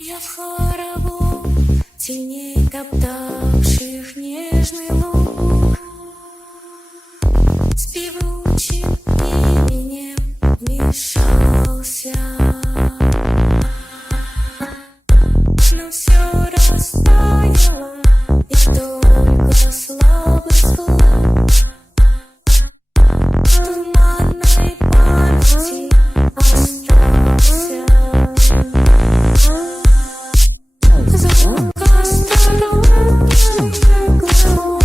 Я в хорову теней, топтавших нежный луг, с певучим именем вмешался, но все растаяло, и только слабый звук туманной памяти остался. Звук осторожный, глухой,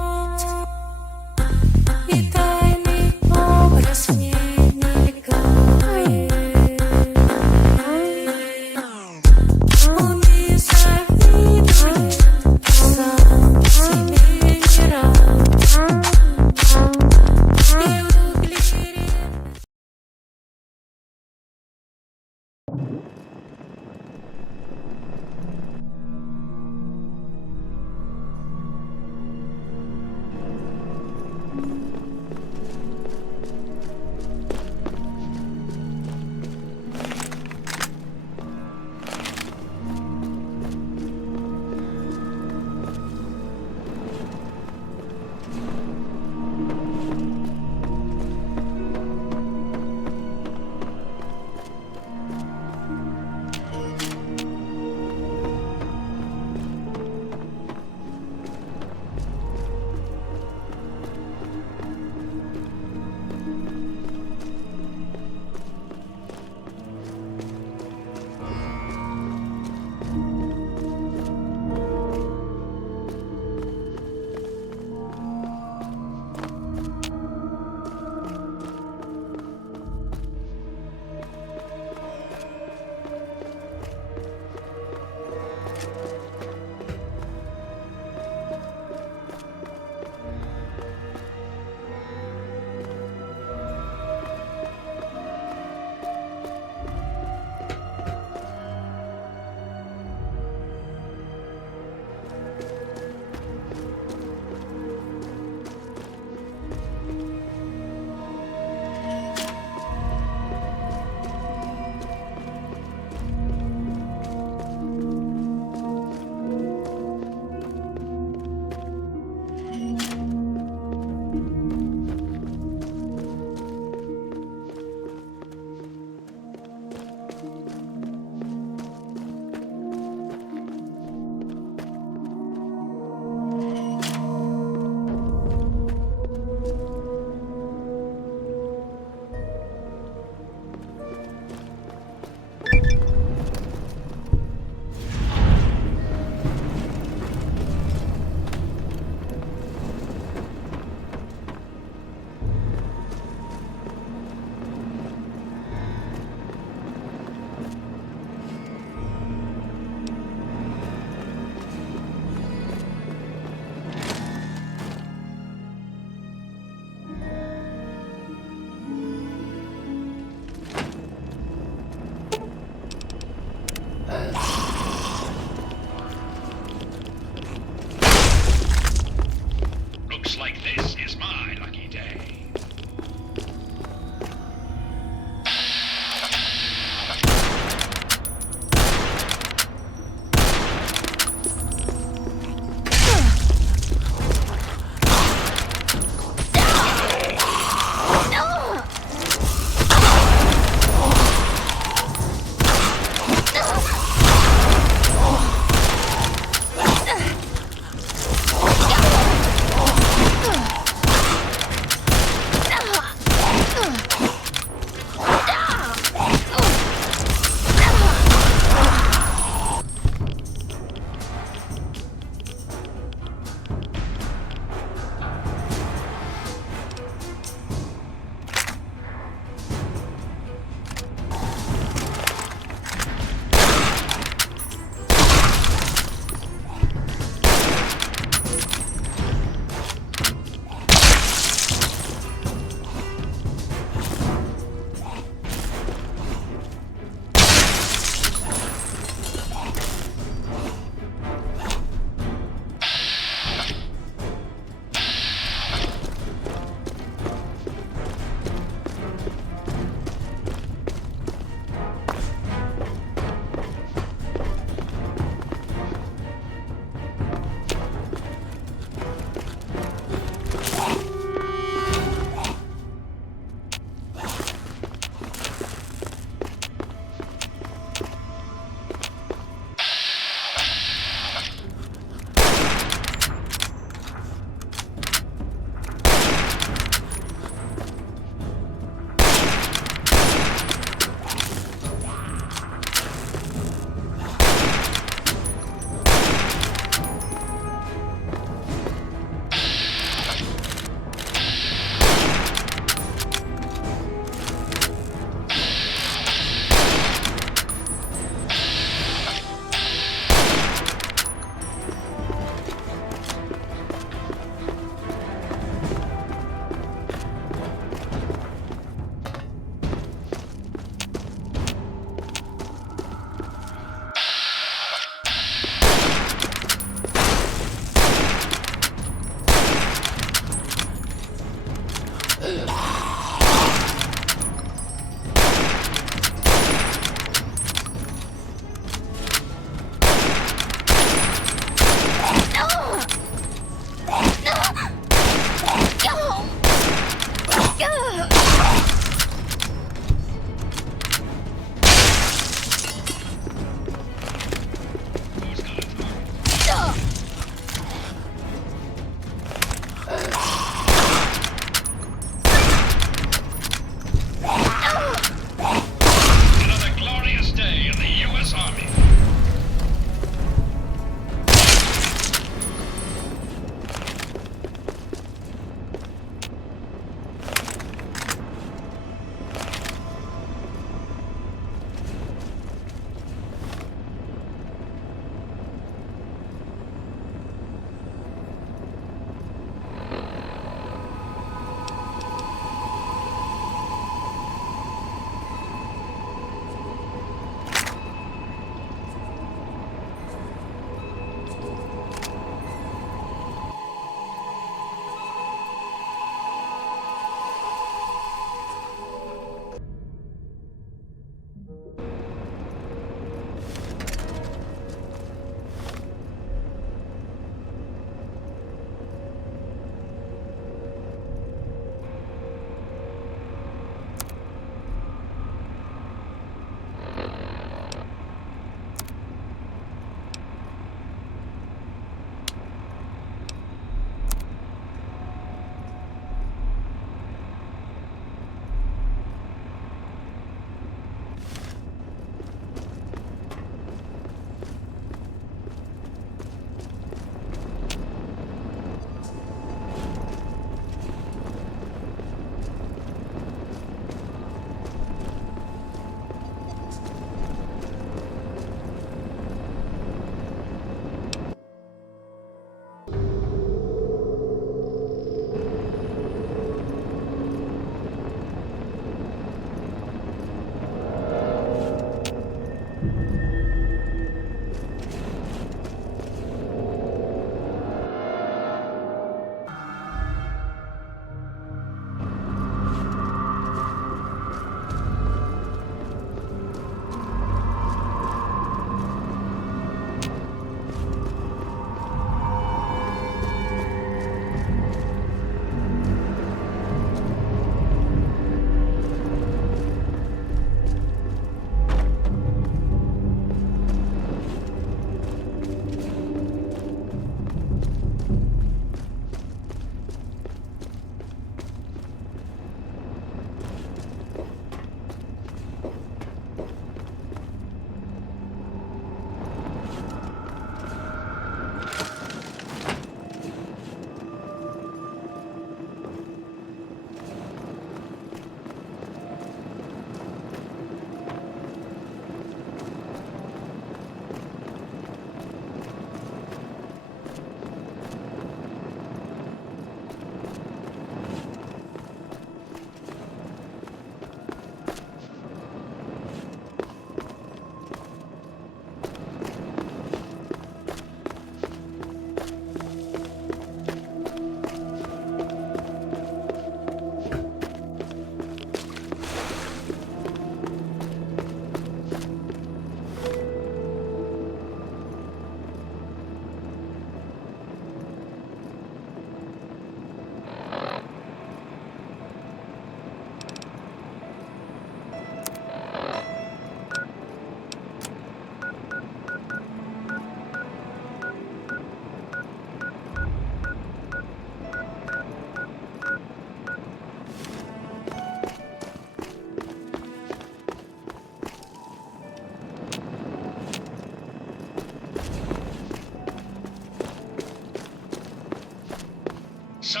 Sir.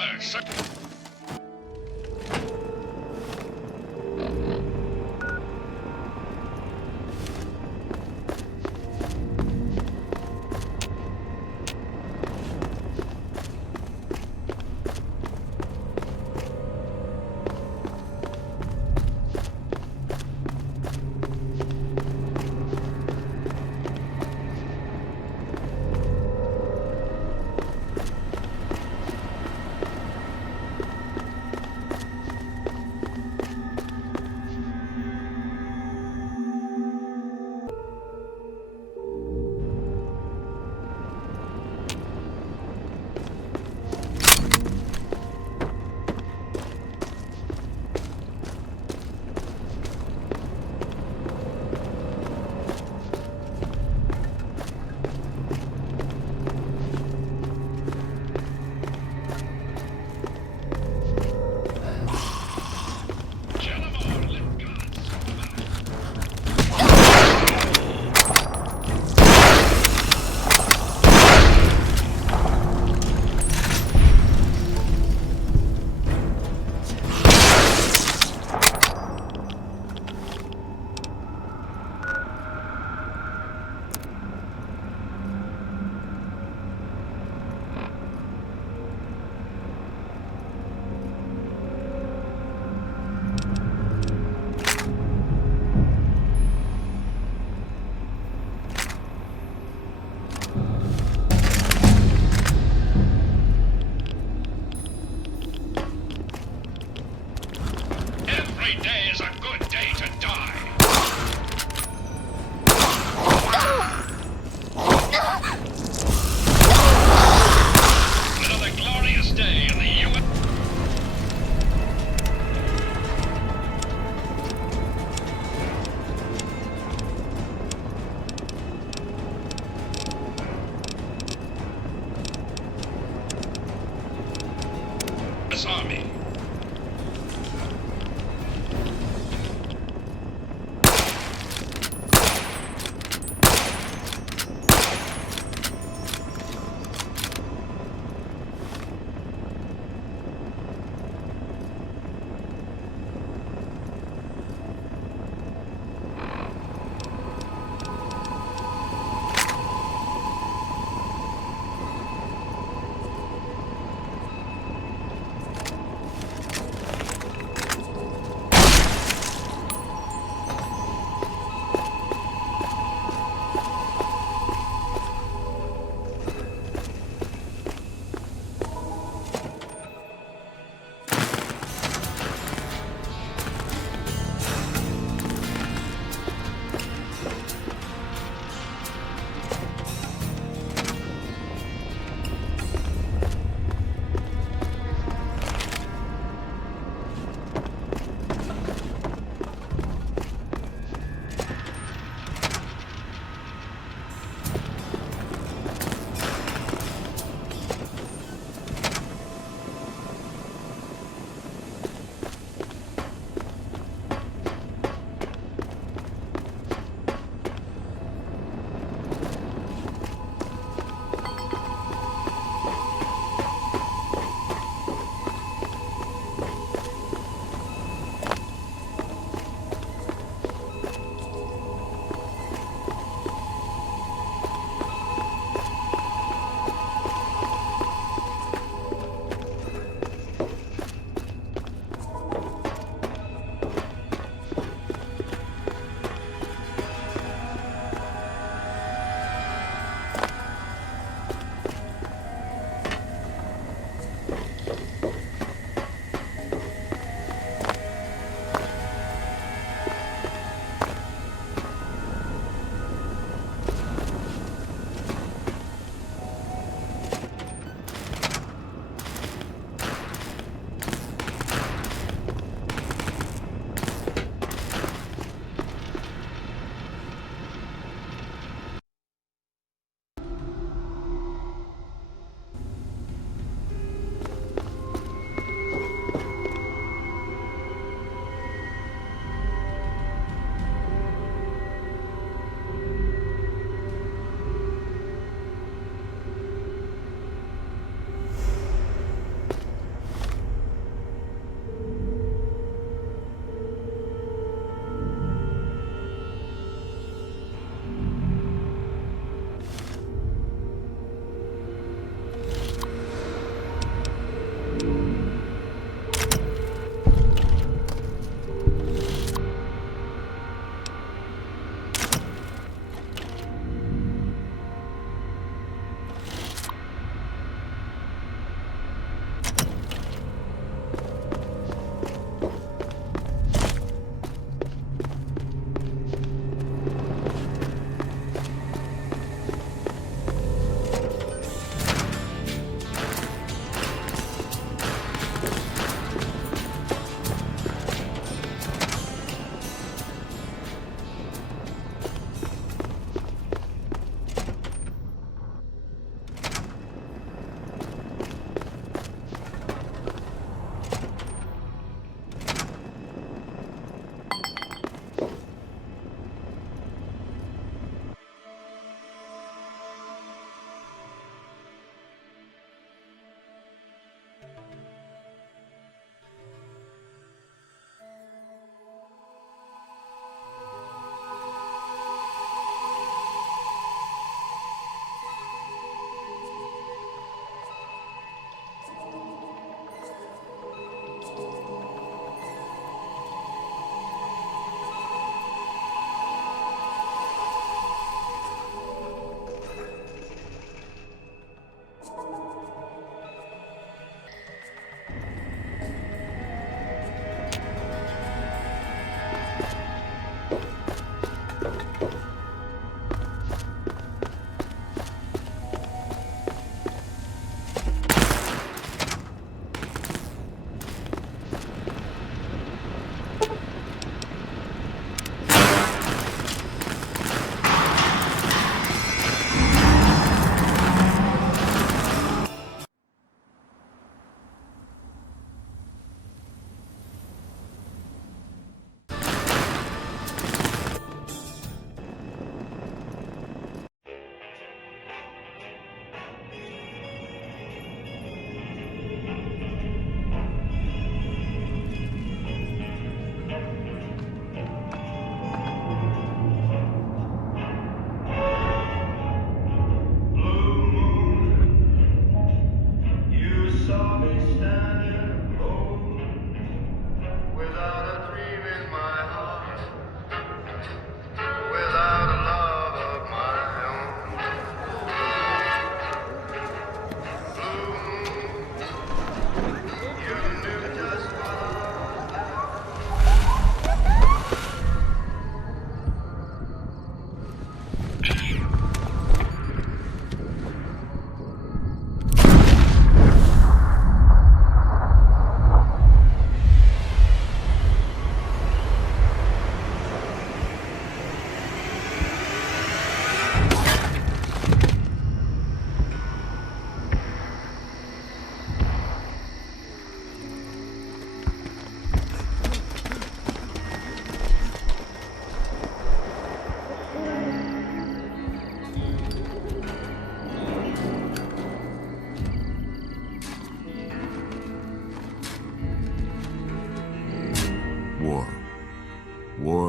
Every day is a good day to die. Another glorious day in the U.S. Army.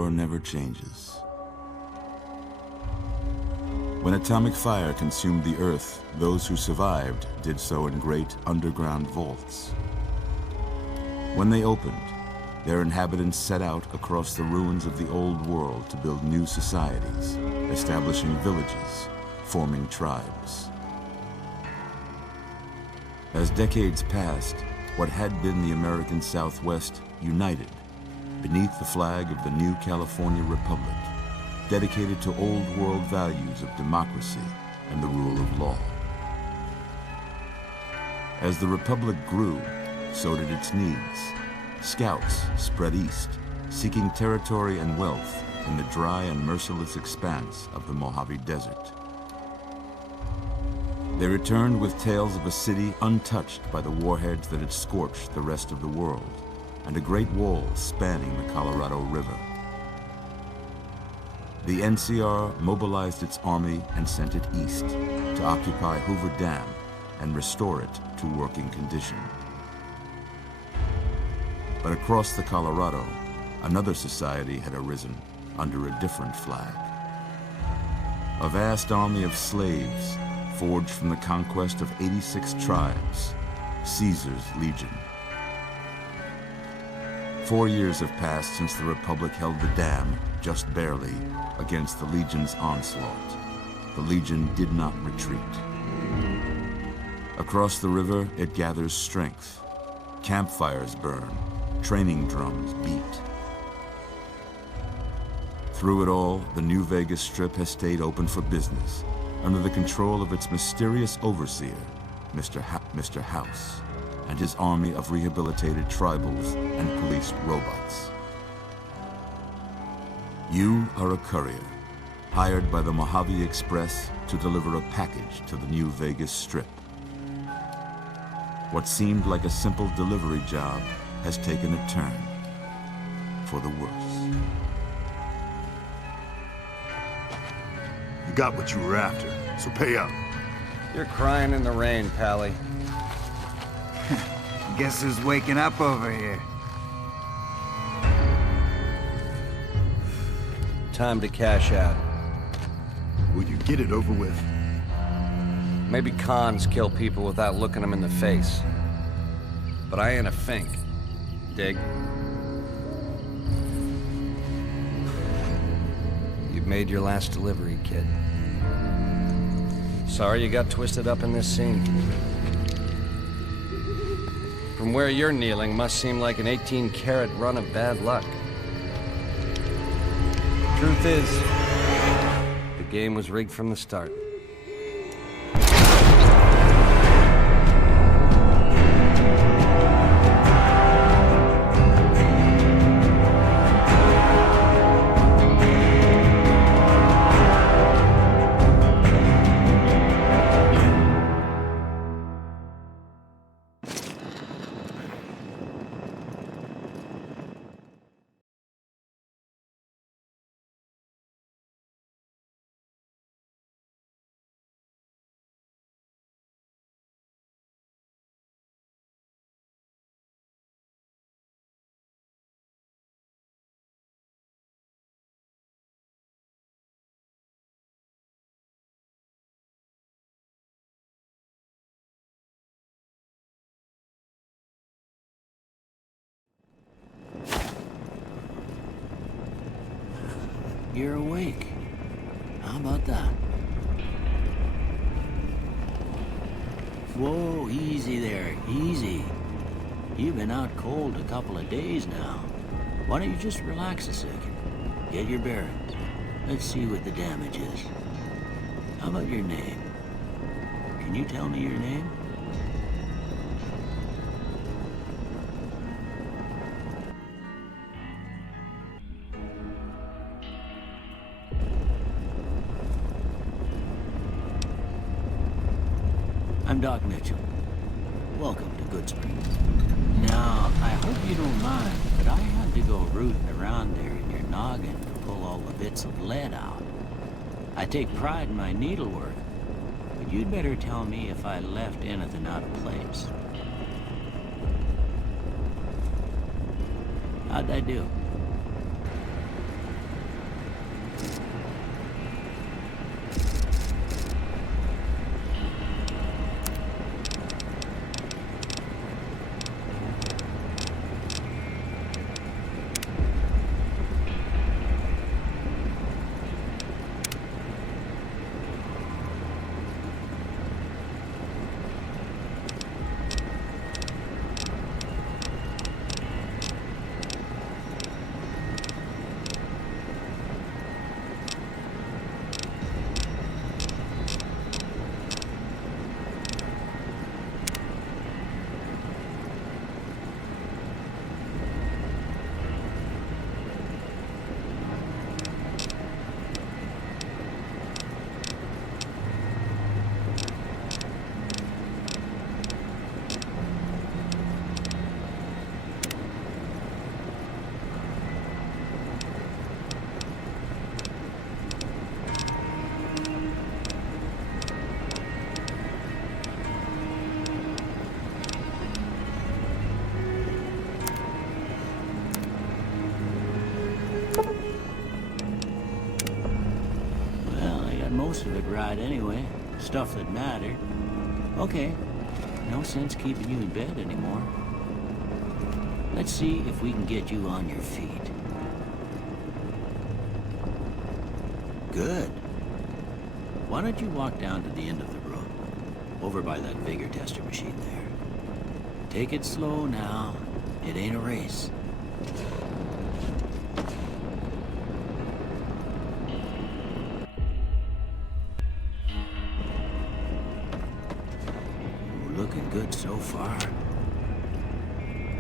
war never changes. When atomic fire consumed the Earth, those who survived did so in great underground vaults. When they opened, their inhabitants set out across the ruins of the old world to build new societies, establishing villages, forming tribes. As decades passed, what had been the American Southwest united beneath the flag of the new California Republic, dedicated to old world values of democracy and the rule of law. As the Republic grew, so did its needs. Scouts spread east, seeking territory and wealth in the dry and merciless expanse of the Mojave Desert. They returned with tales of a city untouched by the warheads that had scorched the rest of the world, and a great wall spanning the Colorado River. The NCR mobilized its army and sent it east to occupy Hoover Dam and restore it to working condition. But across the Colorado, another society had arisen under a different flag. A vast army of slaves forged from the conquest of 86 tribes, Caesar's Legion. 4 years have passed since the Republic held the dam, just barely, against the Legion's onslaught. The Legion did not retreat. Across the river, it gathers strength. Campfires burn, training drums beat. Through it all, the New Vegas Strip has stayed open for business, under the control of its mysterious overseer, Mr. House, and his army of rehabilitated tribals and police robots. You are a courier, hired by the Mojave Express to deliver a package to the New Vegas Strip. What seemed like a simple delivery job has taken a turn for the worse. You got what you were after, so pay up. You're crying in the rain, Pally. Guess who's waking up over here? Time to cash out. Will you get it over with? Maybe cons kill people without looking them in the face. But I ain't a fink. Dig? You've made your last delivery, kid. Sorry you got twisted up in this scene. From where you're kneeling must seem like an 18-carat run of bad luck. Truth is, the game was rigged from the start. You're awake. How about that? Whoa, easy there, easy. You've been out cold a couple of days now. Why don't you just relax a second? Get your bearings. Let's see what the damage is. How about your name? Can you tell me your name? I'm Doc Mitchell. Welcome to Goodsprings. Now, I hope you don't mind, but I had to go rooting around there in your noggin to pull all the bits of lead out. I take pride in my needlework, but you'd better tell me if I left anything out of place. How'd I do? most of it right anyway. Stuff that mattered. Okay, no sense keeping you in bed anymore. Let's see if we can get you on your feet. Good. Why don't you walk down to the end of the room, over by that vigor tester machine there. Take it slow now. It ain't a race. We're looking good so far.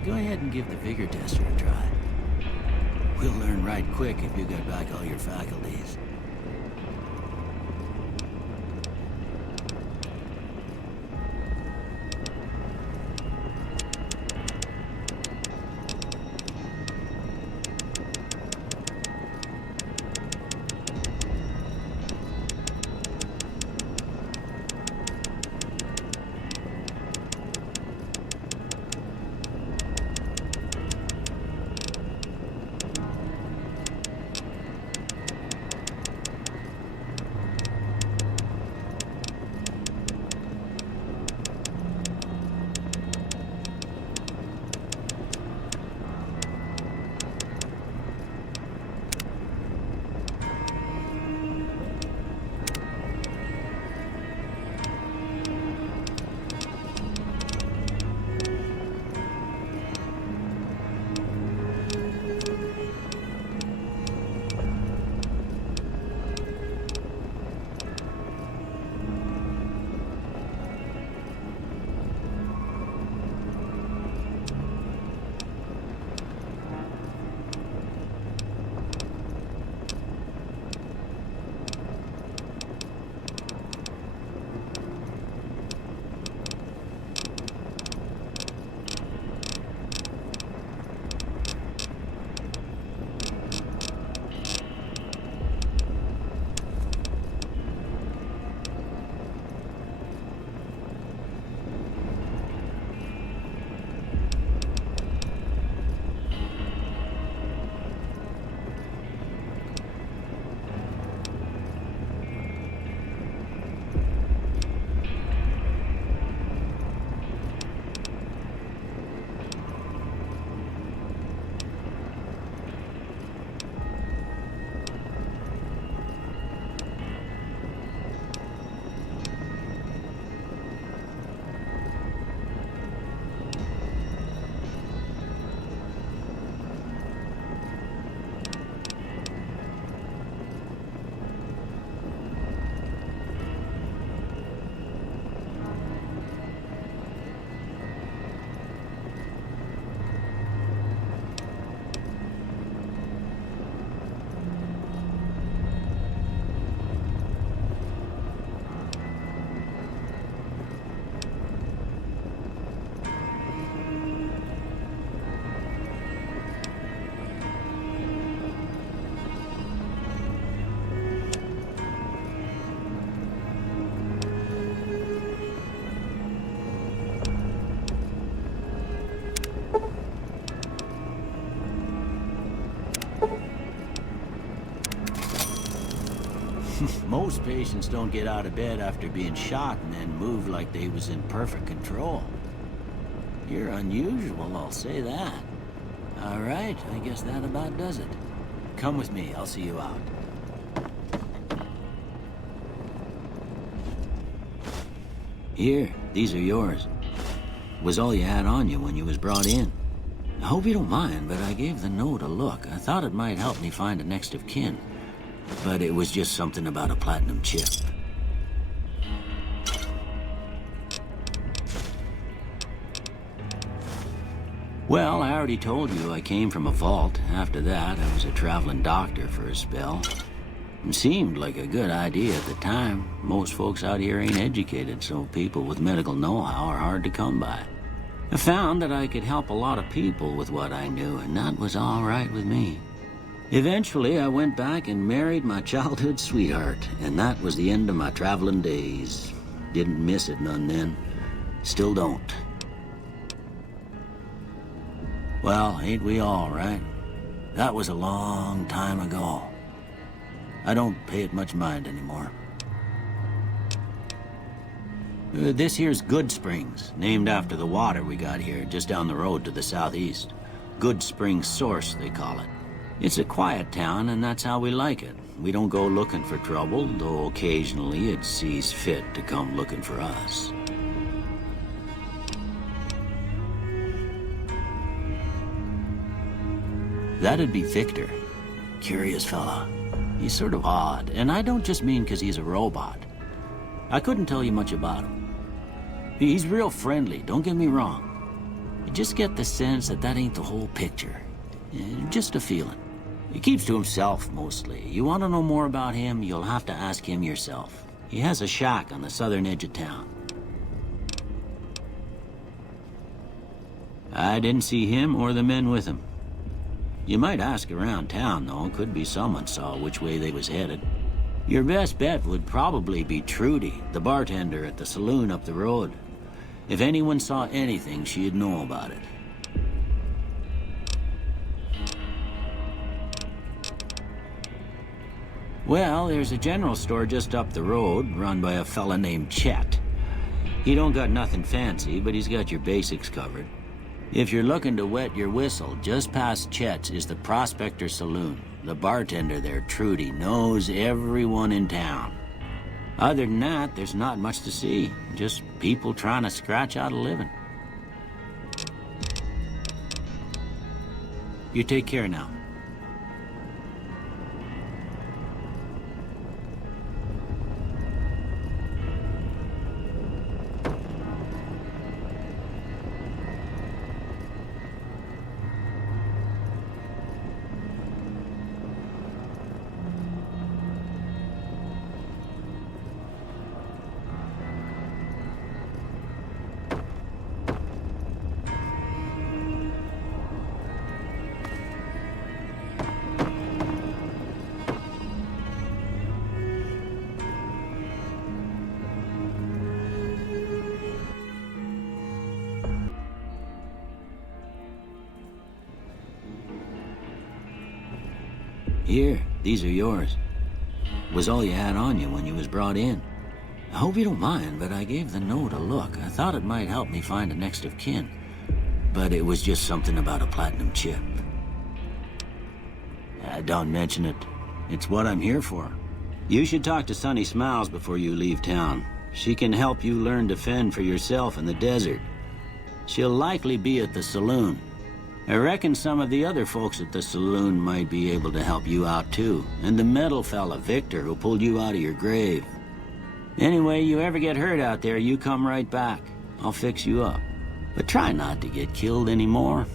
Go ahead and give the vigor tester a try. We'll learn right quick if you got back all your faculties. Most patients don't get out of bed after being shot and then move like they was in perfect control. You're unusual, I'll say that. All right, I guess that about does it. Come with me, I'll see you out. Here, these are yours. Was all you had on you when you was brought in. I hope you don't mind, but I gave the note a look. I thought it might help me find a next of kin. But it was just something about a platinum chip. Well, I already told you I came from a vault. After that, I was a traveling doctor for a spell. It seemed like a good idea at the time. Most folks out here ain't educated, so people with medical know-how are hard to come by. I found that I could help a lot of people with what I knew, and that was all right with me. Eventually, I went back and married my childhood sweetheart, and that was the end of my traveling days. Didn't miss it none then. Still don't. Well, ain't we all, right? That was a long time ago. I don't pay it much mind anymore. This here's Good Springs, named after the water we got here, just down the road to the southeast. Good Springs Source, they call it. It's a quiet town, and that's how we like it. We don't go looking for trouble, though occasionally it sees fit to come looking for us. That'd be Victor. Curious fella. He's sort of odd, and I don't just mean 'cause he's a robot. I couldn't tell you much about him. He's real friendly, don't get me wrong. You just get the sense that that ain't the whole picture. Just a feeling. He keeps to himself, mostly. You want to know more about him, you'll have to ask him yourself. He has a shack on the southern edge of town. I didn't see him or the men with him. You might ask around town, though. Could be someone saw which way they was headed. Your best bet would probably be Trudy, the bartender at the saloon up the road. If anyone saw anything, she'd know about it. Well, there's a general store just up the road, run by a fella named Chet. He don't got nothing fancy, but he's got your basics covered. If you're looking to wet your whistle, just past Chet's is the Prospector Saloon. The bartender there, Trudy, knows everyone in town. Other than that, there's not much to see. Just people trying to scratch out a living. You take care now. Here, these are yours. Was all you had on you when you was brought in. I hope you don't mind, but I gave the note a look. I thought it might help me find a next of kin. But it was just something about a platinum chip. Don't mention it. It's what I'm here for. You should talk to Sunny Smiles before you leave town. She can help you learn to fend for yourself in the desert. She'll likely be at the saloon. I reckon some of the other folks at the saloon might be able to help you out too. And the metal fella, Victor, who pulled you out of your grave. Anyway, you ever get hurt out there, you come right back. I'll fix you up. But try not to get killed anymore.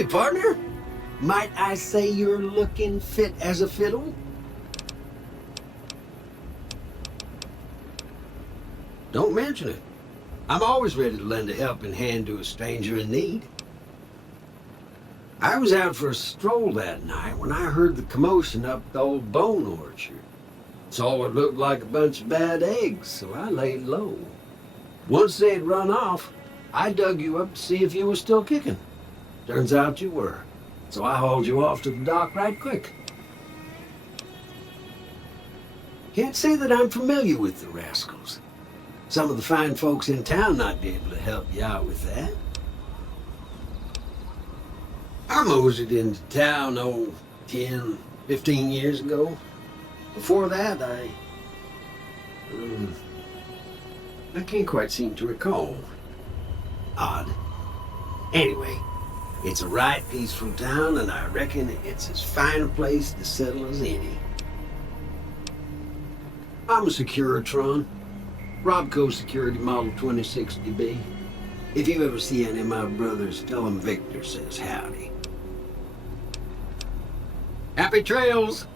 Howdy, partner. Might I say you're looking fit as a fiddle? Don't mention it. I'm always ready to lend a helping hand to a stranger in need. I was out for a stroll that night when I heard the commotion up the old bone orchard. Saw what looked like a bunch of bad eggs, so I laid low. Once they'd run off, I dug you up to see if you were still kicking. Turns out you were, so I hauled you off to the dock right quick. Can't say that I'm familiar with the rascals. Some of the fine folks in town might be able to help you out with that. I moseyed into town, 10, 15 years ago. Before that, I can't quite seem to recall. Odd. Anyway, it's a right peaceful town, and I reckon it's as fine a place to settle as any. I'm a Securitron. Robco Security Model 2060B. If you ever see any of my brothers, tell them Victor says howdy. Happy trails!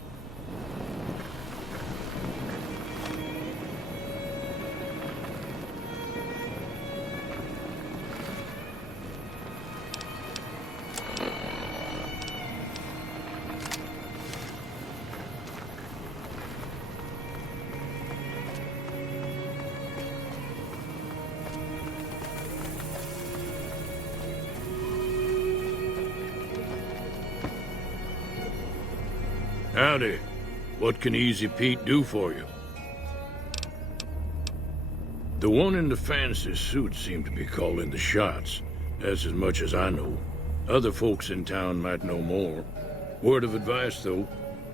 Howdy. What can Easy Pete do for you? The one in the fancy suit seemed to be calling the shots. That's as much as I know. Other folks in town might know more. Word of advice, though.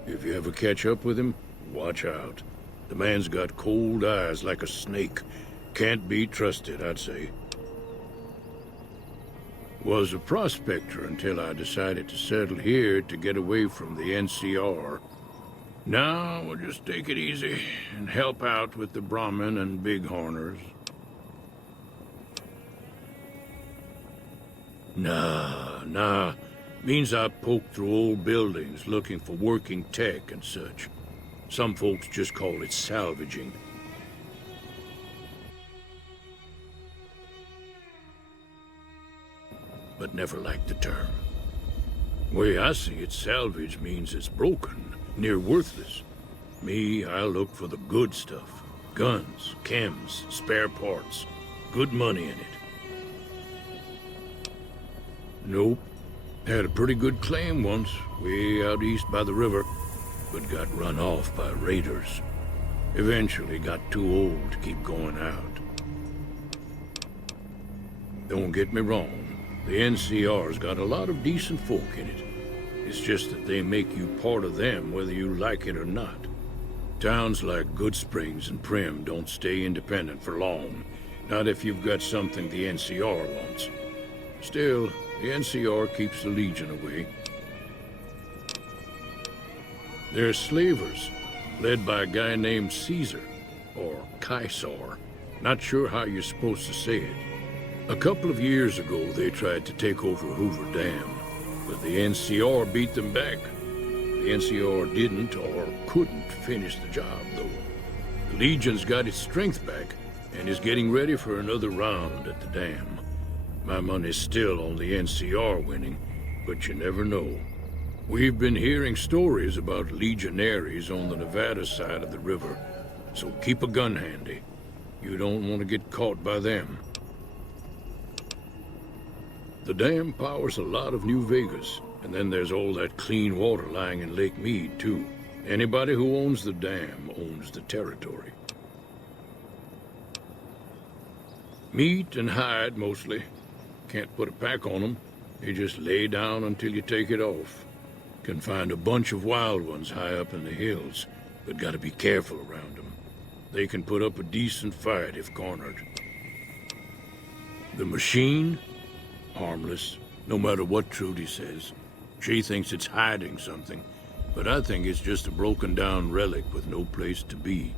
If you ever catch up with him, watch out. The man's got cold eyes like a snake. Can't be trusted, I'd say. Was a prospector until I decided to settle here to get away from the NCR. Now we'll just take it easy and help out with the Brahmin and Bighorners. Nah. Means I poke through old buildings looking for working tech and such. Some folks just call it salvaging. But never liked the term. Way I see it, salvage means it's broken, near worthless. Me, I look for the good stuff. Guns, chems, spare parts. Good money in it. Nope. Had a pretty good claim once, way out east by the river, but got run off by raiders. Eventually got too old to keep going out. Don't get me wrong. The NCR's got a lot of decent folk in it. It's just that they make you part of them whether you like it or not. Towns like Goodsprings and Primm don't stay independent for long. Not if you've got something the NCR wants. Still, the NCR keeps the Legion away. They're slavers, led by a guy named Caesar, or Caesar. Not sure how you're supposed to say it. A couple of years ago, they tried to take over Hoover Dam, but the NCR beat them back. The NCR didn't or couldn't finish the job, though. The Legion's got its strength back and is getting ready for another round at the dam. My money's still on the NCR winning, but you never know. We've been hearing stories about legionaries on the Nevada side of the river, so keep a gun handy. You don't want to get caught by them. The dam powers a lot of New Vegas, and then there's all that clean water lying in Lake Mead, too. Anybody who owns the dam owns the territory. Meat and hide, mostly. Can't put a pack on them. They just lay down until you take it off. Can find a bunch of wild ones high up in the hills, but gotta be careful around them. They can put up a decent fight if cornered. The machine? Harmless, no matter what Trudy says. She thinks it's hiding something, but I think it's just a broken-down relic with no place to be.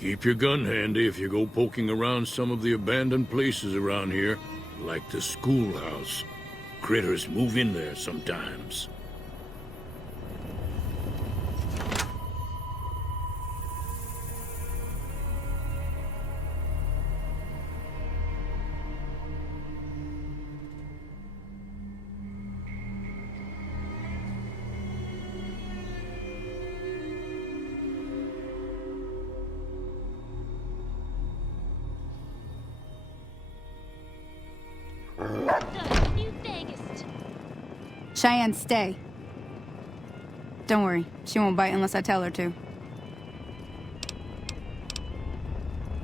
Keep your gun handy if you go poking around some of the abandoned places around here, like the schoolhouse. Critters move in there sometimes. Cheyenne, stay. Don't worry, she won't bite unless I tell her to.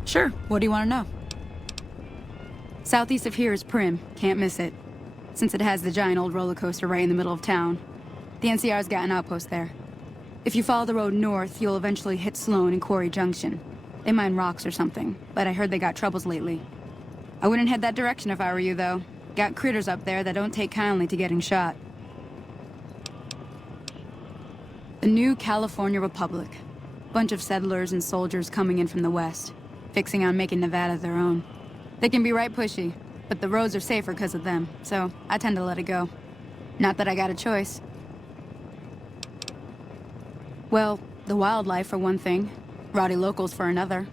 Sure, what do you want to know? Southeast of here is Prim, can't miss it. Since it has the giant old roller coaster right in the middle of town. The NCR's got an outpost there. If you follow the road north, you'll eventually hit Sloan and Quarry Junction. They mine rocks or something, but I heard they got troubles lately. I wouldn't head that direction if I were you, though. Got critters up there that don't take kindly to getting shot. The new California Republic. Bunch of settlers and soldiers coming in from the west, fixing on making Nevada their own. They can be right pushy, but the roads are safer because of them, so I tend to let it go. Not that I got a choice. Well, the wildlife for one thing, rowdy locals for another.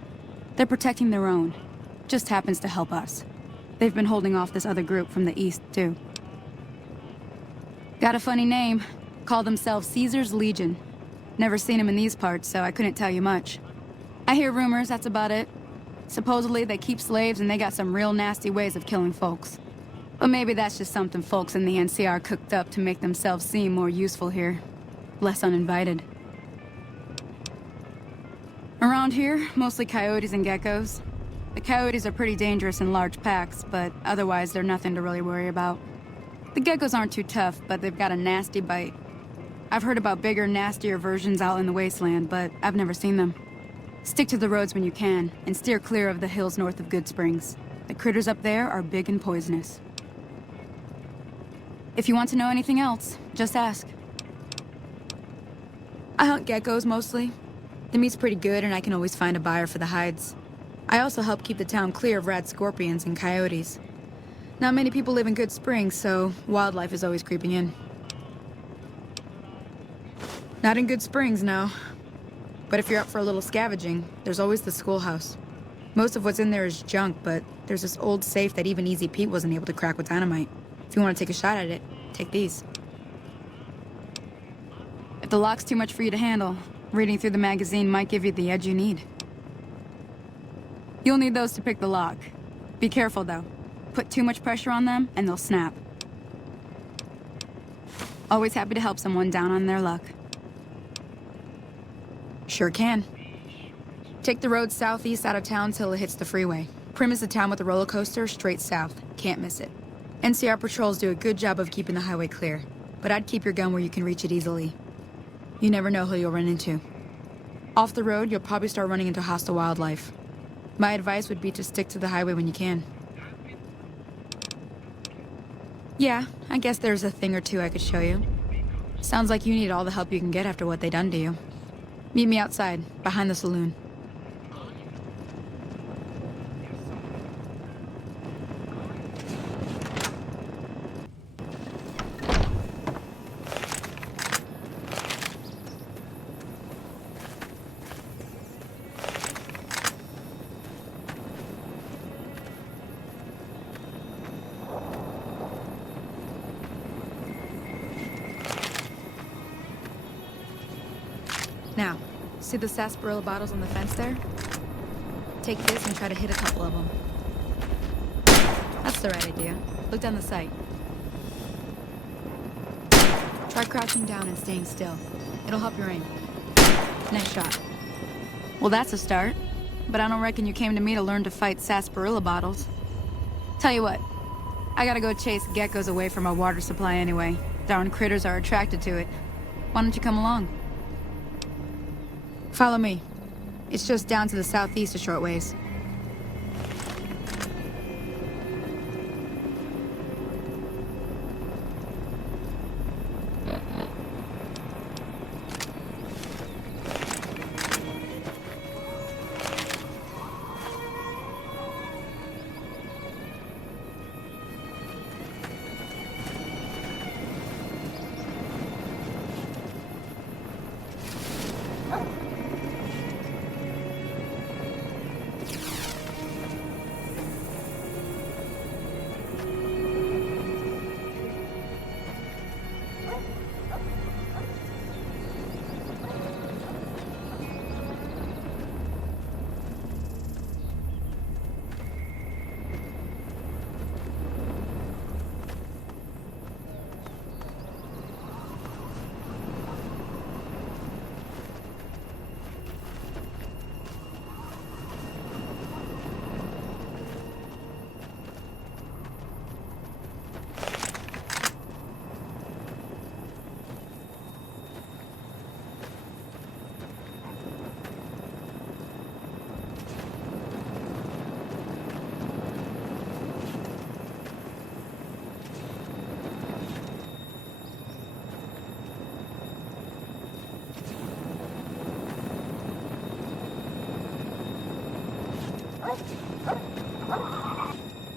They're protecting their own. Just happens to help us. They've been holding off this other group from the east, too. Got a funny name. Call themselves Caesar's Legion. Never seen them in these parts, so I couldn't tell you much. I hear rumors, that's about it. Supposedly they keep slaves and they got some real nasty ways of killing folks. But maybe that's just something folks in the NCR cooked up to make themselves seem more useful here. Less uninvited. Around here, mostly coyotes and geckos. The coyotes are pretty dangerous in large packs, but otherwise they're nothing to really worry about. The geckos aren't too tough, but they've got a nasty bite. I've heard about bigger, nastier versions out in the wasteland, but I've never seen them. Stick to the roads when you can, and steer clear of the hills north of Good Springs. The critters up there are big and poisonous. If you want to know anything else, just ask. I hunt geckos mostly. The meat's pretty good, and I can always find a buyer for the hides. I also help keep the town clear of rad scorpions and coyotes. Not many people live in Good Springs, so wildlife is always creeping in. Not in Good Springs, no. But if you're up for a little scavenging, there's always the schoolhouse. Most of what's in there is junk, but there's this old safe that even Easy Pete wasn't able to crack with dynamite. If you want to take a shot at it, take these. If the lock's too much for you to handle, reading through the magazine might give you the edge you need. You'll need those to pick the lock. Be careful, though. Put too much pressure on them, and they'll snap. Always happy to help someone down on their luck. Sure can. Take the road southeast out of town till it hits the freeway. Prim is the town with the roller coaster, straight south. Can't miss it. NCR patrols do a good job of keeping the highway clear, but I'd keep your gun where you can reach it easily. You never know who you'll run into. Off the road, you'll probably start running into hostile wildlife. My advice would be to stick to the highway when you can. Yeah, I guess there's a thing or two I could show you. Sounds like you need all the help you can get after what they done to you. Meet me outside, behind the saloon. Now, see the sarsaparilla bottles on the fence there? Take this and try to hit a couple of them. That's the right idea. Look down the sight. Try crouching down and staying still. It'll help your aim. Nice shot. Well, that's a start. But I don't reckon you came to me to learn to fight sarsaparilla bottles. Tell you what, I gotta go chase geckos away from our water supply anyway. Darn critters are attracted to it. Why don't you come along? Follow me. It's just down to the southeast a short ways.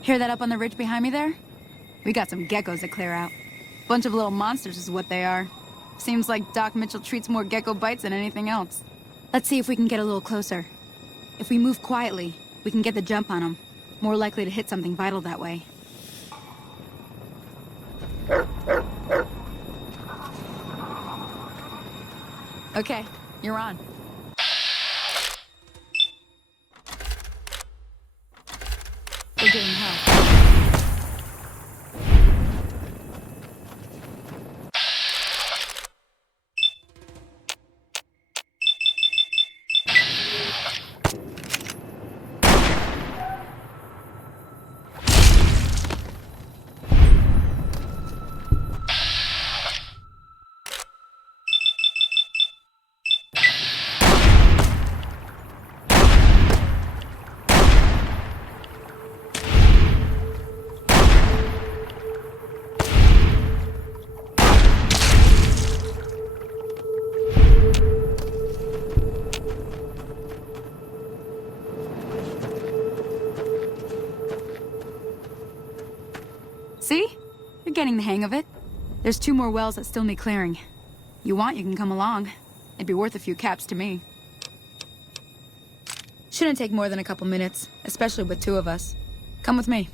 Hear that up on the ridge behind me there? We got some geckos to clear out. Bunch of little monsters is what they are. Seems like Doc Mitchell treats more gecko bites than anything else. Let's see if we can get a little closer. If we move quietly, we can get the jump on them. More likely to hit something vital that way. Okay, you're on. We're getting help. See? You're getting the hang of it. There's 2 more wells that still need clearing. You want, you can come along. It'd be worth a few caps to me. Shouldn't take more than a couple minutes, especially with 2 of us. Come with me.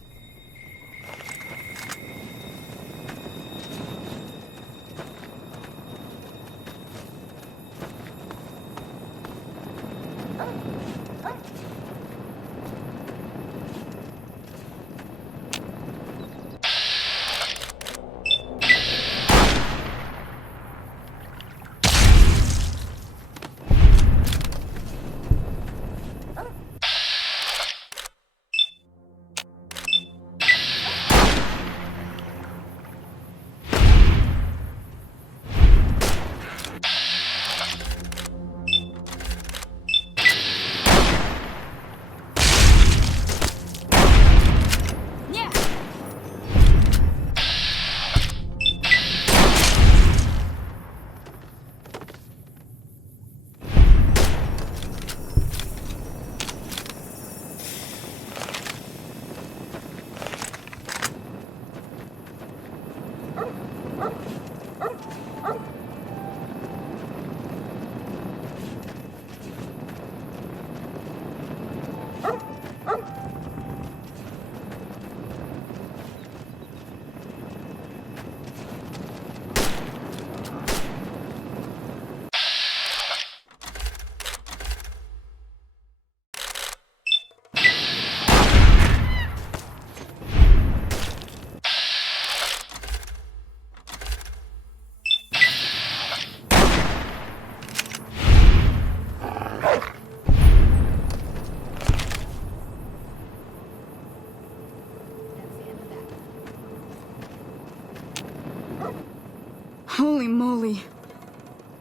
Holy moly.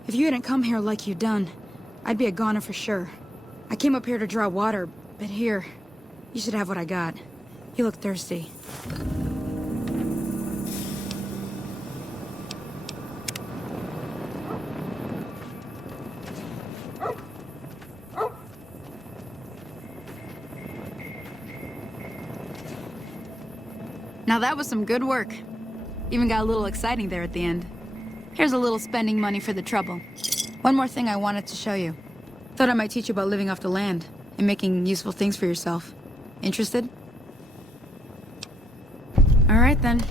If you hadn't come here like you done, I'd be a goner for sure. I came up here to draw water, but here, you should have what I got. You look thirsty. Now that was some good work. Even got a little exciting there at the end. Here's a little spending money for the trouble. One more thing I wanted to show you. Thought I might teach you about living off the land and making useful things for yourself. Interested? All right then.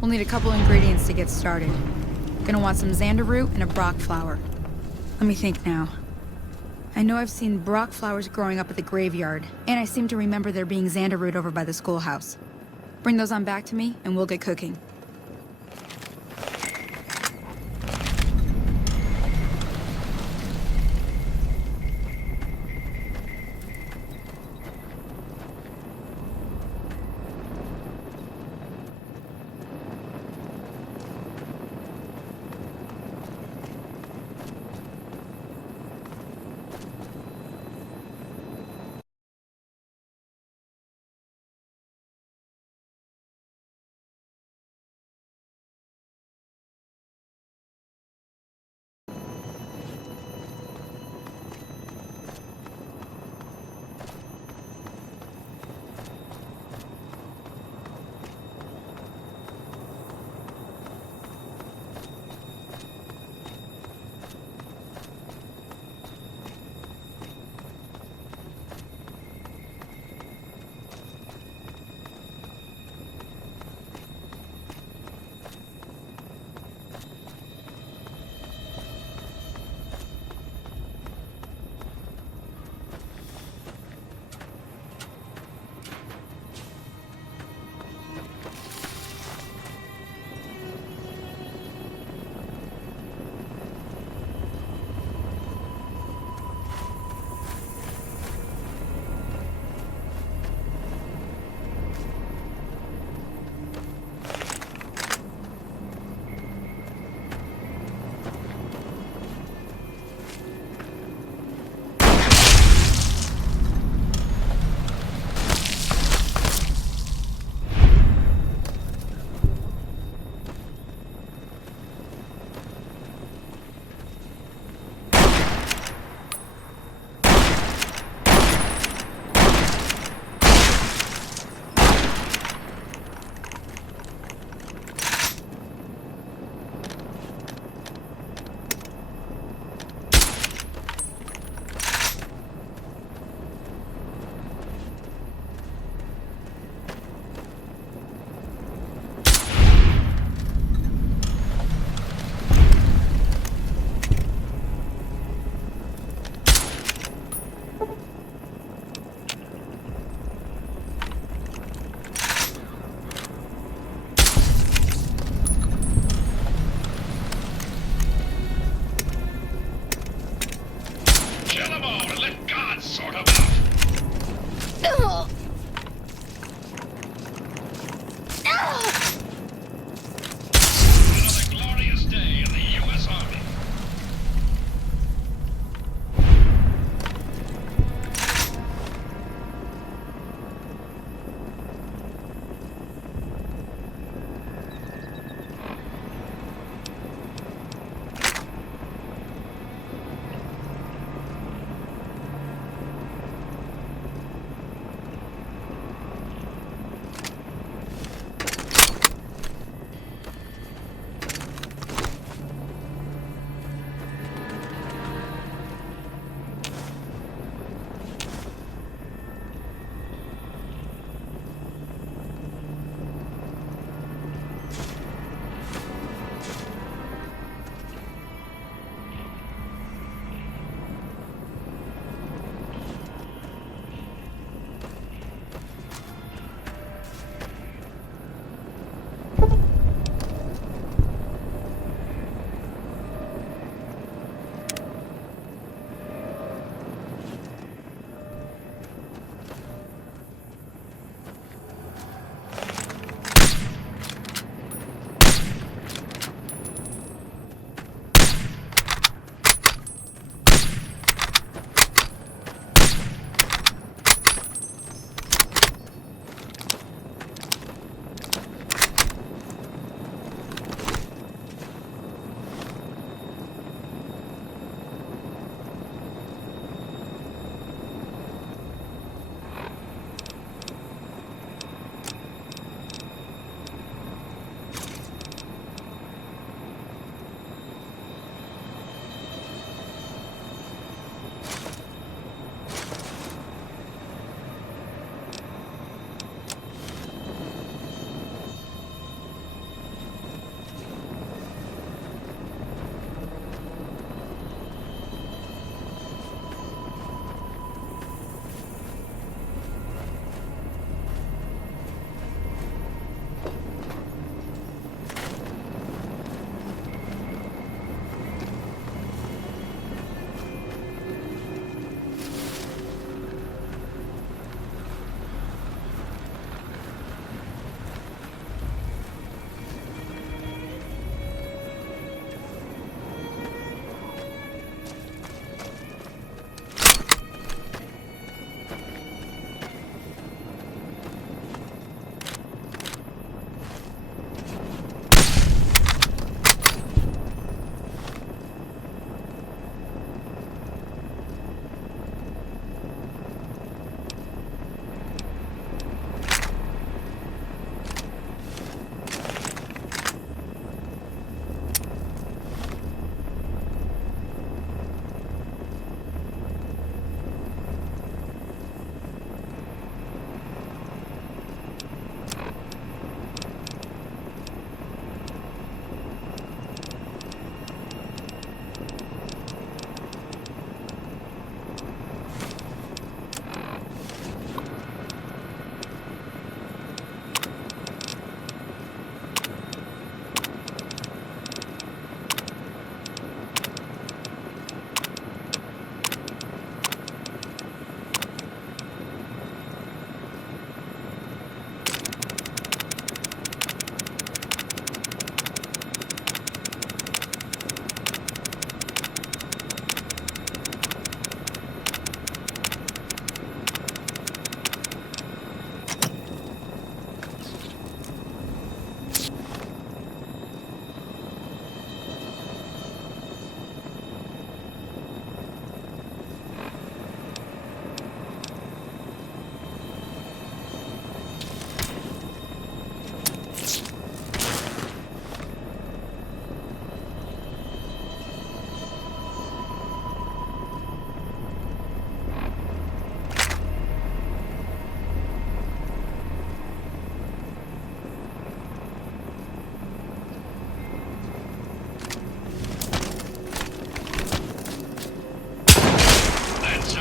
We'll need a couple ingredients to get started. Gonna want some xander root and a brock flower. Let me think now. I know I've seen brock flowers growing up at the graveyard, and I seem to remember there being xander root over by the schoolhouse. Bring those on back to me, and we'll get cooking.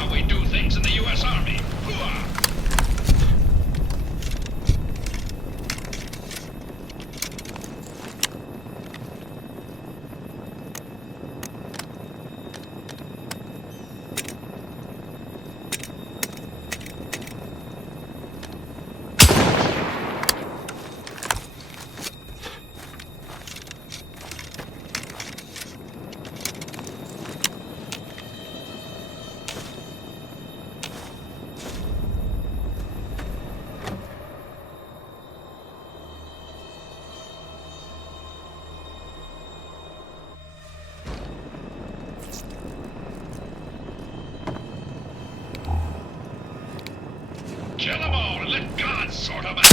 how we do things in the U.S. Army. Hooah! Kill them all and let God sort them out.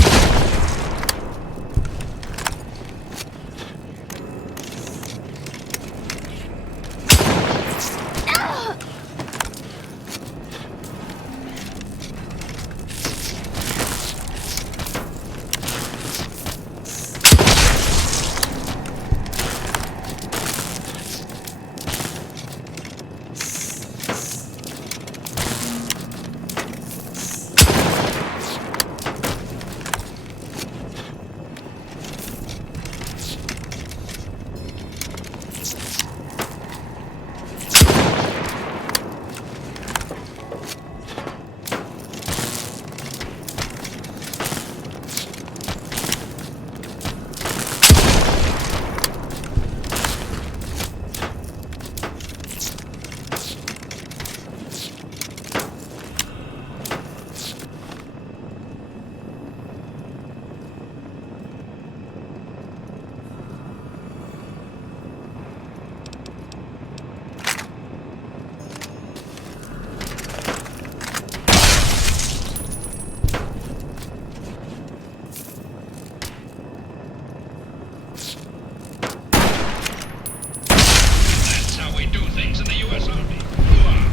That's how we do things in the U.S. Army. Hooah!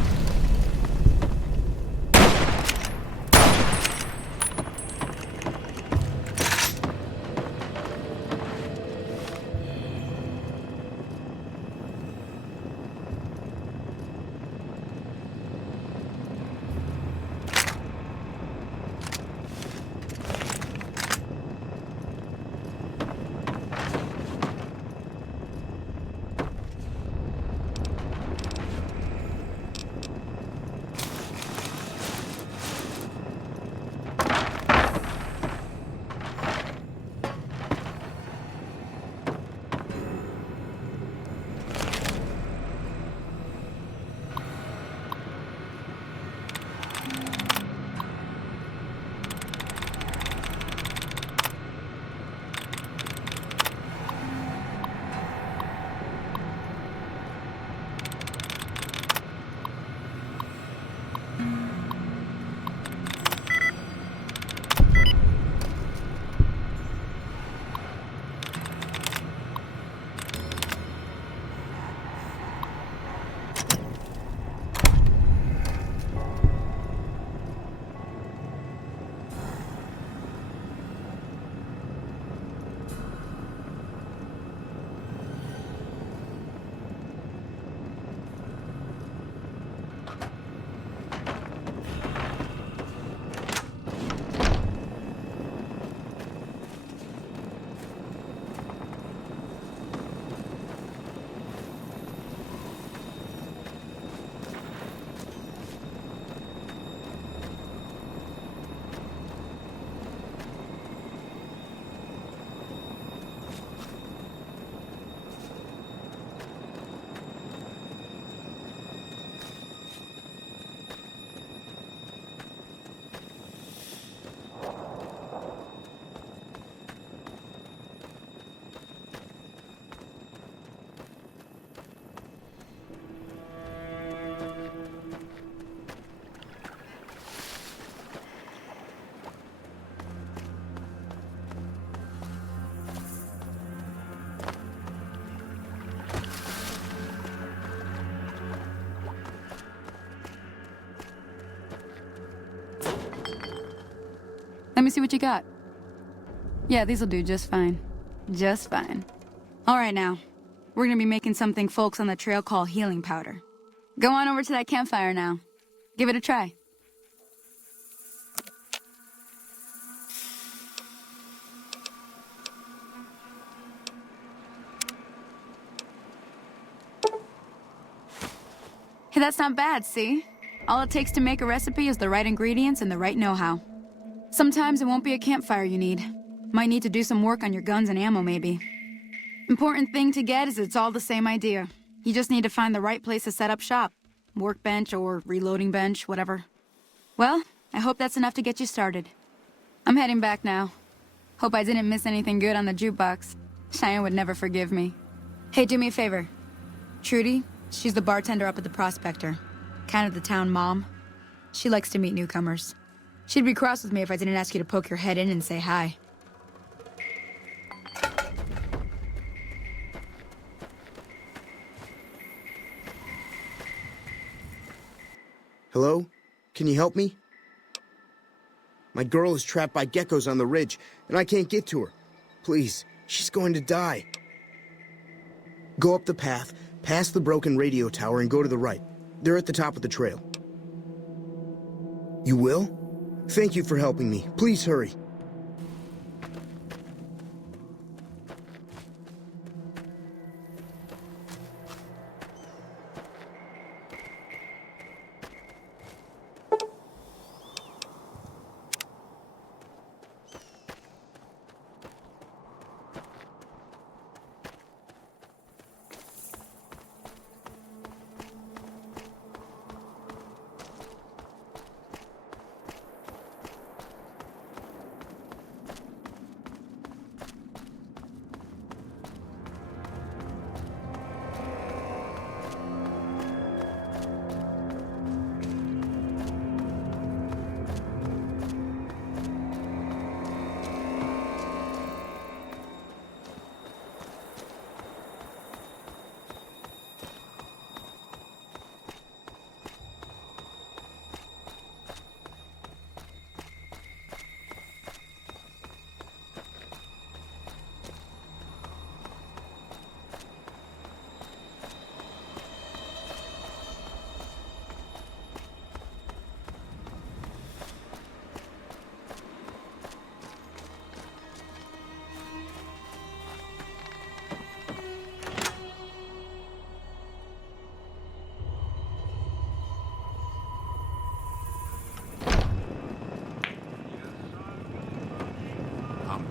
Let me see what you got. Yeah, these'll do just fine. Just fine. All right, now. We're gonna be making something folks on the trail call healing powder. Go on over to that campfire now. Give it a try. Hey, that's not bad, see? All it takes to make a recipe is the right ingredients and the right know-how. Sometimes it won't be a campfire you need. Might need to do some work on your guns and ammo, maybe. Important thing to get is it's all the same idea. You just need to find the right place to set up shop. Workbench or reloading bench, whatever. Well, I hope that's enough to get you started. I'm heading back now. Hope I didn't miss anything good on the jukebox. Cheyenne would never forgive me. Hey, do me a favor. Trudy, she's the bartender up at the Prospector. Kind of the town mom. She likes to meet newcomers. She'd be cross with me if I didn't ask you to poke your head in and say hi. Hello? Can you help me? My girl is trapped by geckos on the ridge, and I can't get to her. Please, she's going to die. Go up the path, past the broken radio tower, and go to the right. They're at the top of the trail. You will? Thank you for helping me. Please hurry.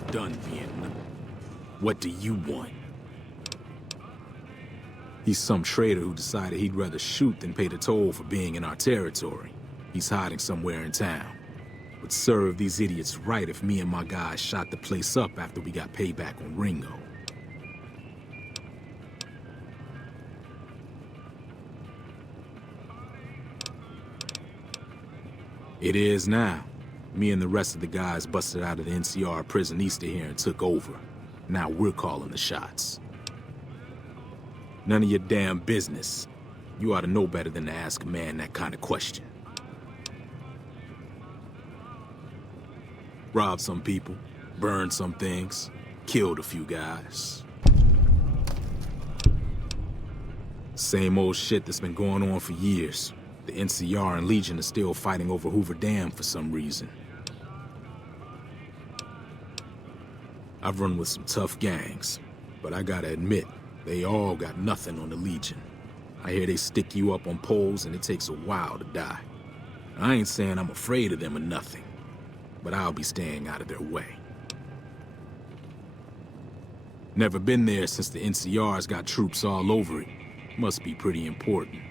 Done being. What do you want? He's some traitor who decided he'd rather shoot than pay the toll for being in our territory. He's hiding somewhere in town. Would serve these idiots right if me and my guys shot the place up after we got payback on Ringo. It is now. Me and the rest of the guys busted out of the NCR prison east of here and took over. Now we're calling the shots. None of your damn business. You ought to know better than to ask a man that kind of question. Robbed some people, burned some things, killed a few guys. Same old shit that's been going on for years. The NCR and Legion are still fighting over Hoover Dam for some reason. I've run with some tough gangs, but I gotta admit, they all got nothing on the Legion. I hear they stick you up on poles and it takes a while to die. I ain't saying I'm afraid of them or nothing, but I'll be staying out of their way. Never been there since the NCR's got troops all over it. Must be pretty important.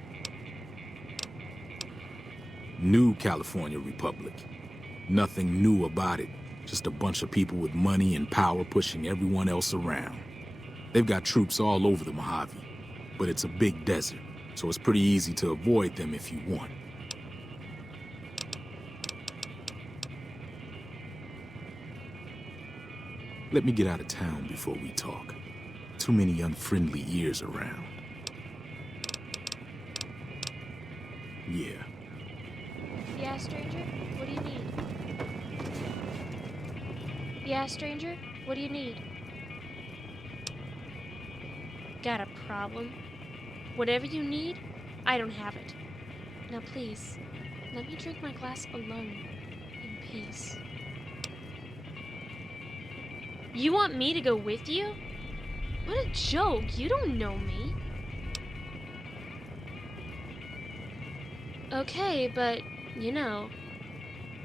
New California Republic. Nothing new about it. Just a bunch of people with money and power pushing everyone else around. They've got troops all over the Mojave, but it's a big desert, so it's pretty easy to avoid them if you want. Let me get out of town before we talk. Too many unfriendly ears around. Yeah. Yeah, stranger? What do you need? Yeah, stranger? What do you need? Got a problem? Whatever you need, I don't have it. Now please, Let me drink my glass alone, in peace. You want me to go with you? What a joke, you don't know me. Okay, but, you know,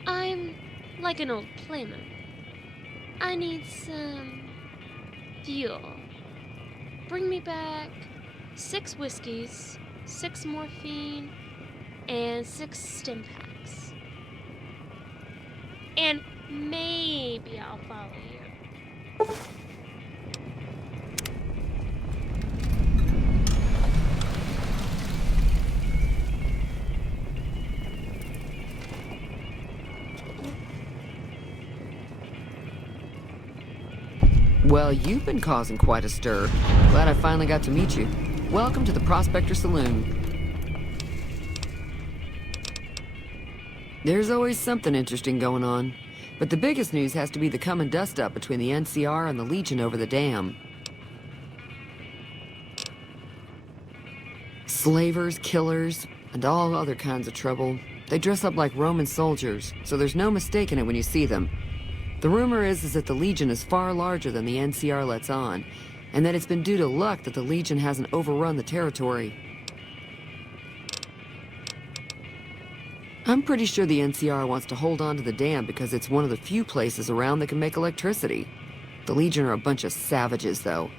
I'm like an old playmate. I need some fuel. Bring me back 6 whiskeys, 6 morphine, and 6 stim packs. And maybe I'll follow you. Well, you've been causing quite a stir. Glad I finally got to meet you. Welcome to the Prospector Saloon. There's always something interesting going on, but the biggest news has to be the come and dust up between the NCR and the Legion over the dam. Slavers, killers, and all other kinds of trouble. They dress up like Roman soldiers, so there's no mistaking it when you see them. The rumor is that the Legion is far larger than the NCR lets on, and that it's been due to luck that the Legion hasn't overrun the territory. I'm pretty sure the NCR wants to hold on to the dam because it's one of the few places around that can make electricity. The Legion are a bunch of savages, though.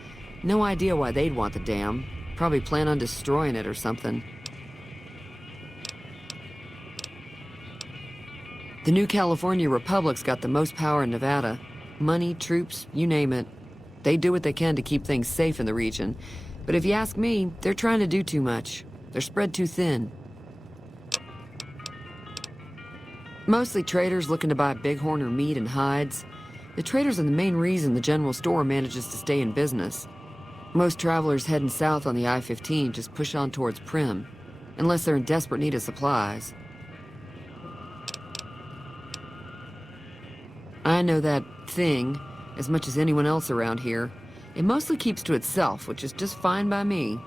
No idea why they'd want the dam. Probably plan on destroying it or something. The New California Republic's got the most power in Nevada. Money, troops, you name it. They do what they can to keep things safe in the region. But if you ask me, they're trying to do too much. They're spread too thin. Mostly traders looking to buy bighorn or meat and hides. The traders are the main reason the general store manages to stay in business. Most travelers heading south on the I-15 just push on towards Primm, unless they're in desperate need of supplies. I know that thing as much as anyone else around here. It mostly keeps to itself, which is just fine by me.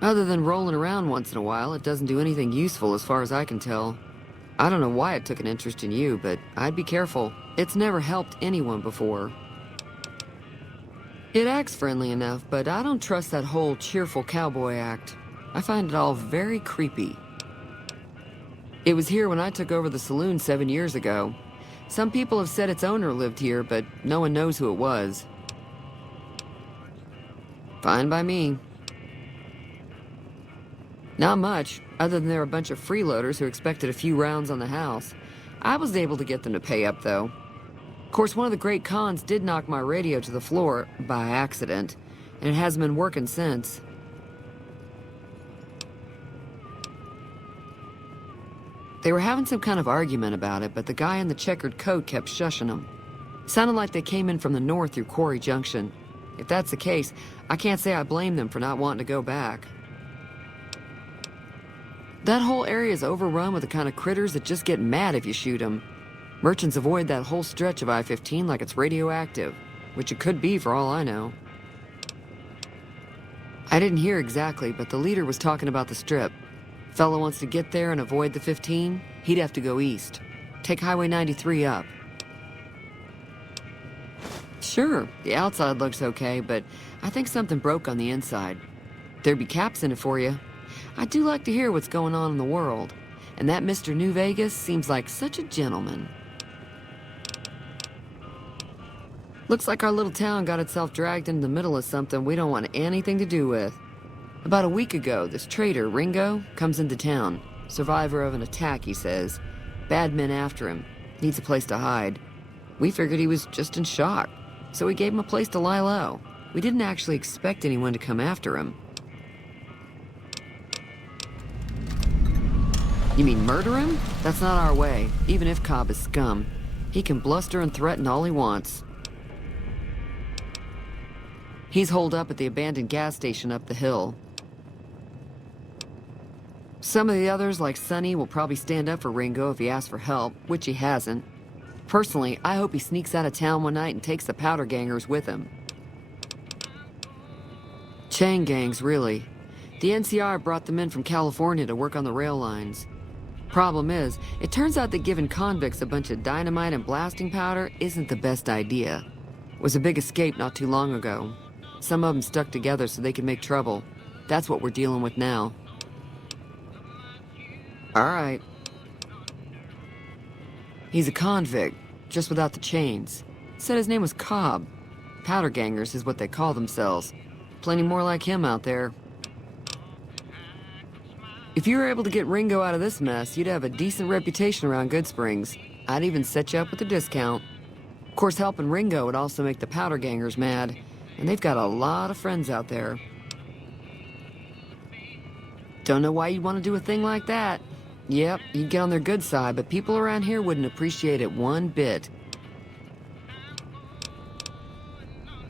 Other than rolling around once in a while, it doesn't do anything useful as far as I can tell. I don't know why it took an interest in you, but I'd be careful. It's never helped anyone before. It acts friendly enough, but I don't trust that whole cheerful cowboy act. I find it all very creepy. It was here when I took over the saloon 7 years ago. Some people have said its owner lived here, but no one knows who it was. Fine by me. Not much, other than they're a bunch of freeloaders who expected a few rounds on the house. I was able to get them to pay up, though. Of course, one of the great cons did knock my radio to the floor by accident, and it hasn't been working since. They were having some kind of argument about it, but the guy in the checkered coat kept shushing them. Sounded like they came in from the north through Quarry Junction. If that's the case, I can't say I blame them for not wanting to go back. That whole area is overrun with the kind of critters that just get mad if you shoot them. Merchants avoid that whole stretch of I-15 like it's radioactive, which it could be for all I know. I didn't hear exactly, but the leader was talking about the strip. Fellow wants to get there and avoid the 15, he'd have to go east. Take Highway 93 up. Sure, the outside looks okay, but I think something broke on the inside. There'd be caps in it for you. I do like to hear what's going on in the world, and that Mr. New Vegas seems like such a gentleman. Looks like our little town got itself dragged into the middle of something we don't want anything to do with. About a week ago, this trader, Ringo, comes into town. Survivor of an attack, he says. Bad men after him. Needs a place to hide. We figured he was just in shock, so we gave him a place to lie low. We didn't actually expect anyone to come after him. You mean murder him? That's not our way, even if Cobb is scum. He can bluster and threaten all he wants. He's holed up at the abandoned gas station up the hill. Some of the others, like Sonny, will probably stand up for Ringo if he asks for help, which he hasn't. Personally, I hope he sneaks out of town one night and takes the powder gangers with him. Chain gangs, really. The NCR brought them in from California to work on the rail lines. Problem is, it turns out that giving convicts a bunch of dynamite and blasting powder isn't the best idea. It was a big escape not too long ago. Some of them stuck together so they could make trouble. That's what we're dealing with now. All right. He's a convict, just without the chains. Said his name was Cobb. Powder gangers is what they call themselves. Plenty more like him out there. If you were able to get Ringo out of this mess, you'd have a decent reputation around Goodsprings. I'd even set you up with a discount. Of course, helping Ringo would also make the powder gangers mad, and they've got a lot of friends out there. Don't know why you'd want to do a thing like that. Yep, you'd get on their good side, but people around here wouldn't appreciate it one bit.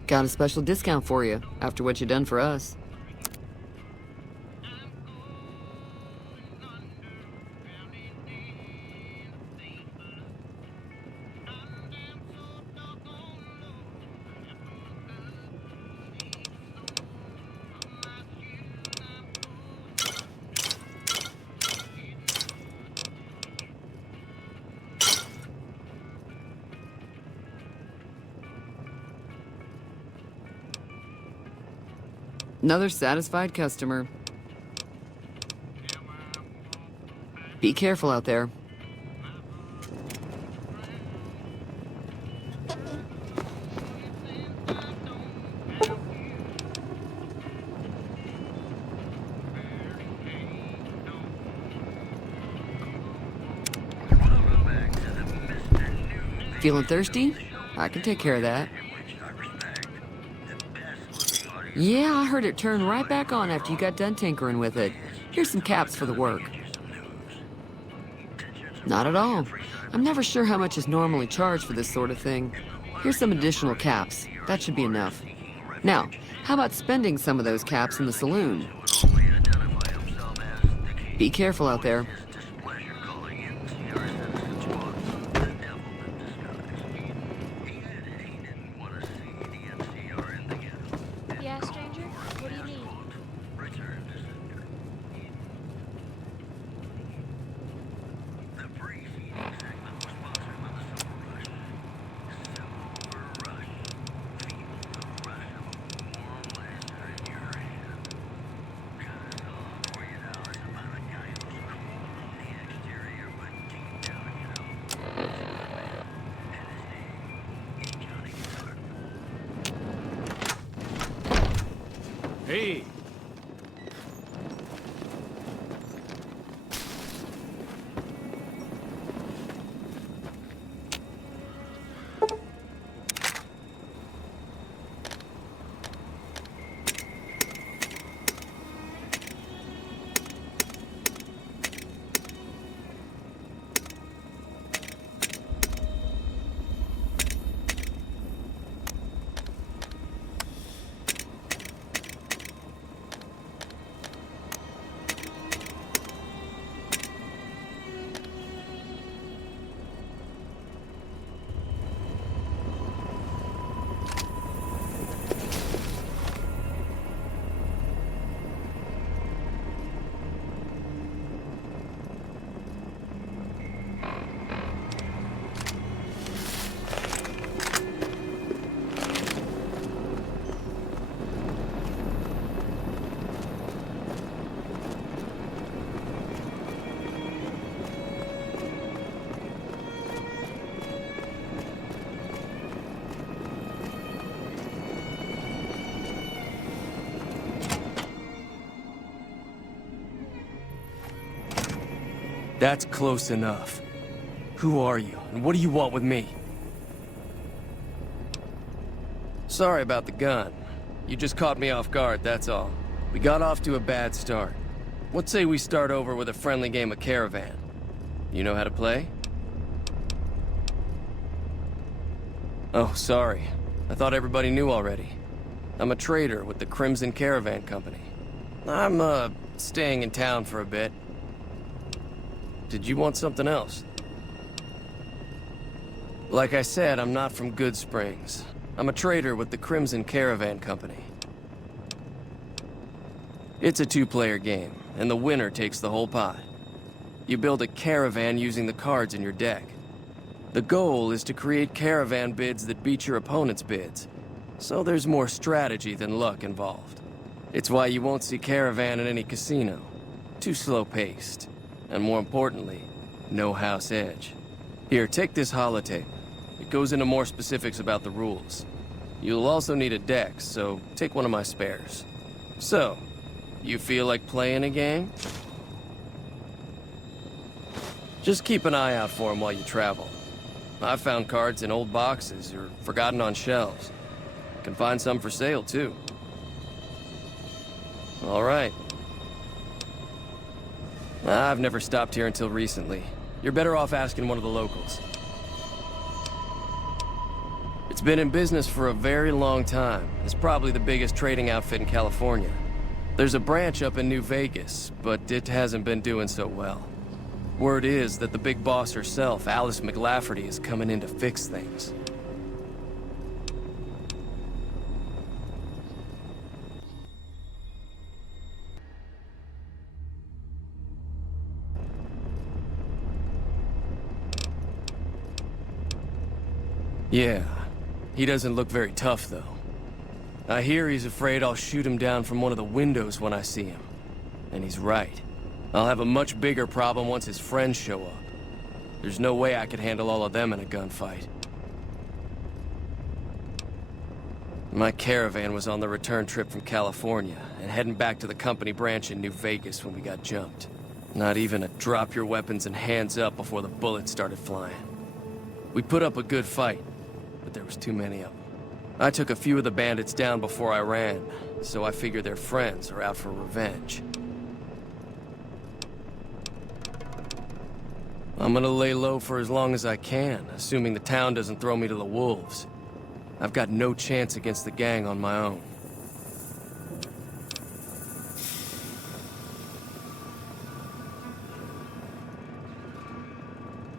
Got a special discount for you, after what you done for us. Another satisfied customer. Be careful out there. Feeling thirsty? I can take care of that. Yeah, I heard it turn right back on after you got done tinkering with it. Here's some caps for the work. Not at all. I'm never sure how much is normally charged for this sort of thing. Here's some additional caps. That should be enough. Now, how about spending some of those caps in the saloon? Be careful out there. Yeah, stranger? What do you need? Hey! That's close enough. Who are you, and what do you want with me? Sorry about the gun. You just caught me off guard, that's all. We got off to a bad start. Let's say we start over with a friendly game of Caravan. You know how to play? Oh, sorry. I thought everybody knew already. I'm a trader with the Crimson Caravan Company. I'm, staying in town for a bit. Did you want something else? Like I said, I'm not from Good Springs. I'm a trader with the Crimson Caravan Company. It's a two-player game, and the winner takes the whole pie. You build a caravan using the cards in your deck. The goal is to create caravan bids that beat your opponent's bids, so there's more strategy than luck involved. It's why you won't see caravan in any casino. Too slow-paced, and more importantly, no house edge. Here, take this holotape. It goes into more specifics about the rules. You'll also need a deck, so take one of my spares. So, you feel like playing a game? Just keep an eye out for them while you travel. I've found cards in old boxes or forgotten on shelves. Can find some for sale, too. All right. I've never stopped here until recently. You're better off asking one of the locals. It's been in business for a very long time. It's probably the biggest trading outfit in California. There's a branch up in New Vegas, but it hasn't been doing so well. Word is that the big boss herself, Alice McLafferty, is coming in to fix things. Yeah, he doesn't look very tough, though. I hear he's afraid I'll shoot him down from one of the windows when I see him. And he's right. I'll have a much bigger problem once his friends show up. There's no way I could handle all of them in a gunfight. My caravan was on the return trip from California, and heading back to the company branch in New Vegas when we got jumped. Not even a drop your weapons and hands up before the bullets started flying. We put up a good fight, but there was too many of them. I took a few of the bandits down before I ran, so I figure their friends are out for revenge. I'm gonna lay low for as long as I can, assuming the town doesn't throw me to the wolves. I've got no chance against the gang on my own.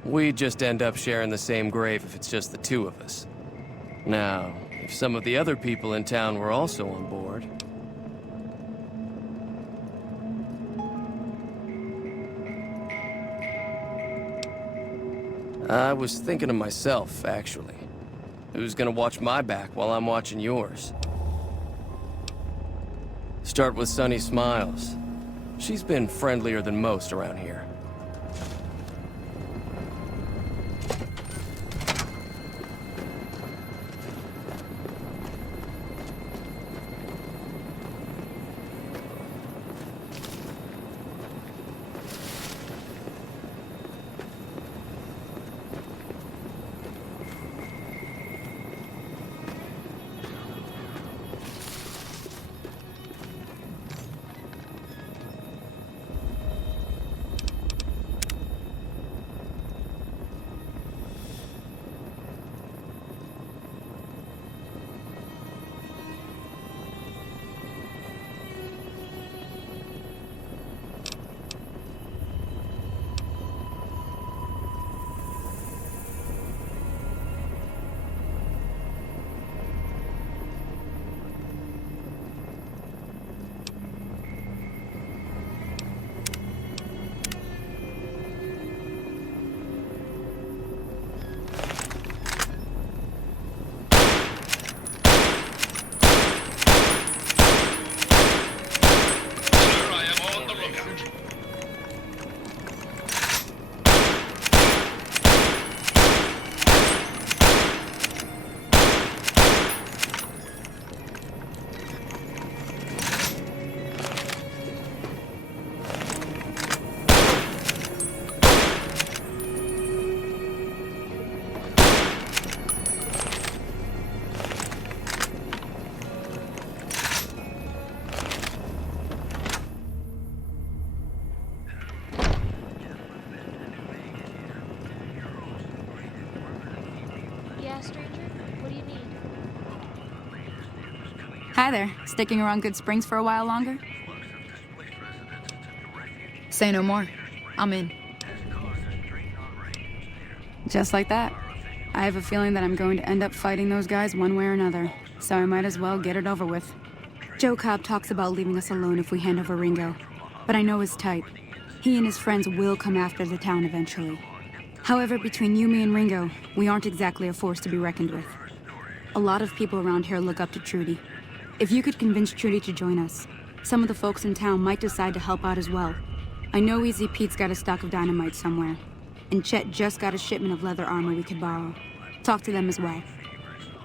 We'd just end up sharing the same grave if it's just the two of us. Now, if some of the other people in town were also on board... I was thinking of myself, actually. Who's gonna watch my back while I'm watching yours? Start with Sunny Smiles. She's been friendlier than most around here. Yeah, stranger? What do you need? Hi there. Sticking around Good Springs for a while longer? Say no more. I'm in. Just like that. I have a feeling that I'm going to end up fighting those guys one way or another, so I might as well get it over with. Joe Cobb talks about leaving us alone if we hand over Ringo, but I know his type. He and his friends will come after the town eventually. However, between you, me, and Ringo, we aren't exactly a force to be reckoned with. A lot of people around here look up to Trudy. If you could convince Trudy to join us, some of the folks in town might decide to help out as well. I know Easy Pete's got a stock of dynamite somewhere, and Chet just got a shipment of leather armor we could borrow. Talk to them as well.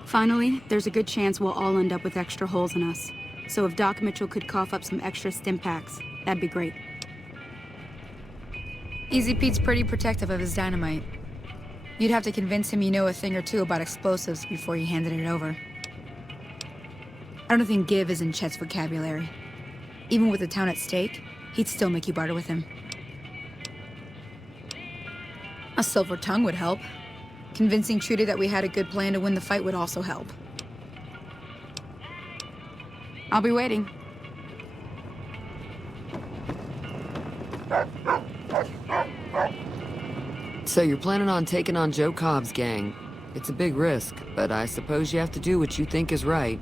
Finally, there's a good chance we'll all end up with extra holes in us. So if Doc Mitchell could cough up some extra stim packs, that'd be great. Easy Pete's pretty protective of his dynamite. You'd have to convince him you know a thing or two about explosives before you handed it over. I don't think give is in Chet's vocabulary. Even with the town at stake, he'd still make you barter with him. A silver tongue would help. Convincing Trudy that we had a good plan to win the fight would also help. I'll be waiting. So you're planning on taking on Joe Cobb's gang. It's a big risk, but I suppose you have to do what you think is right.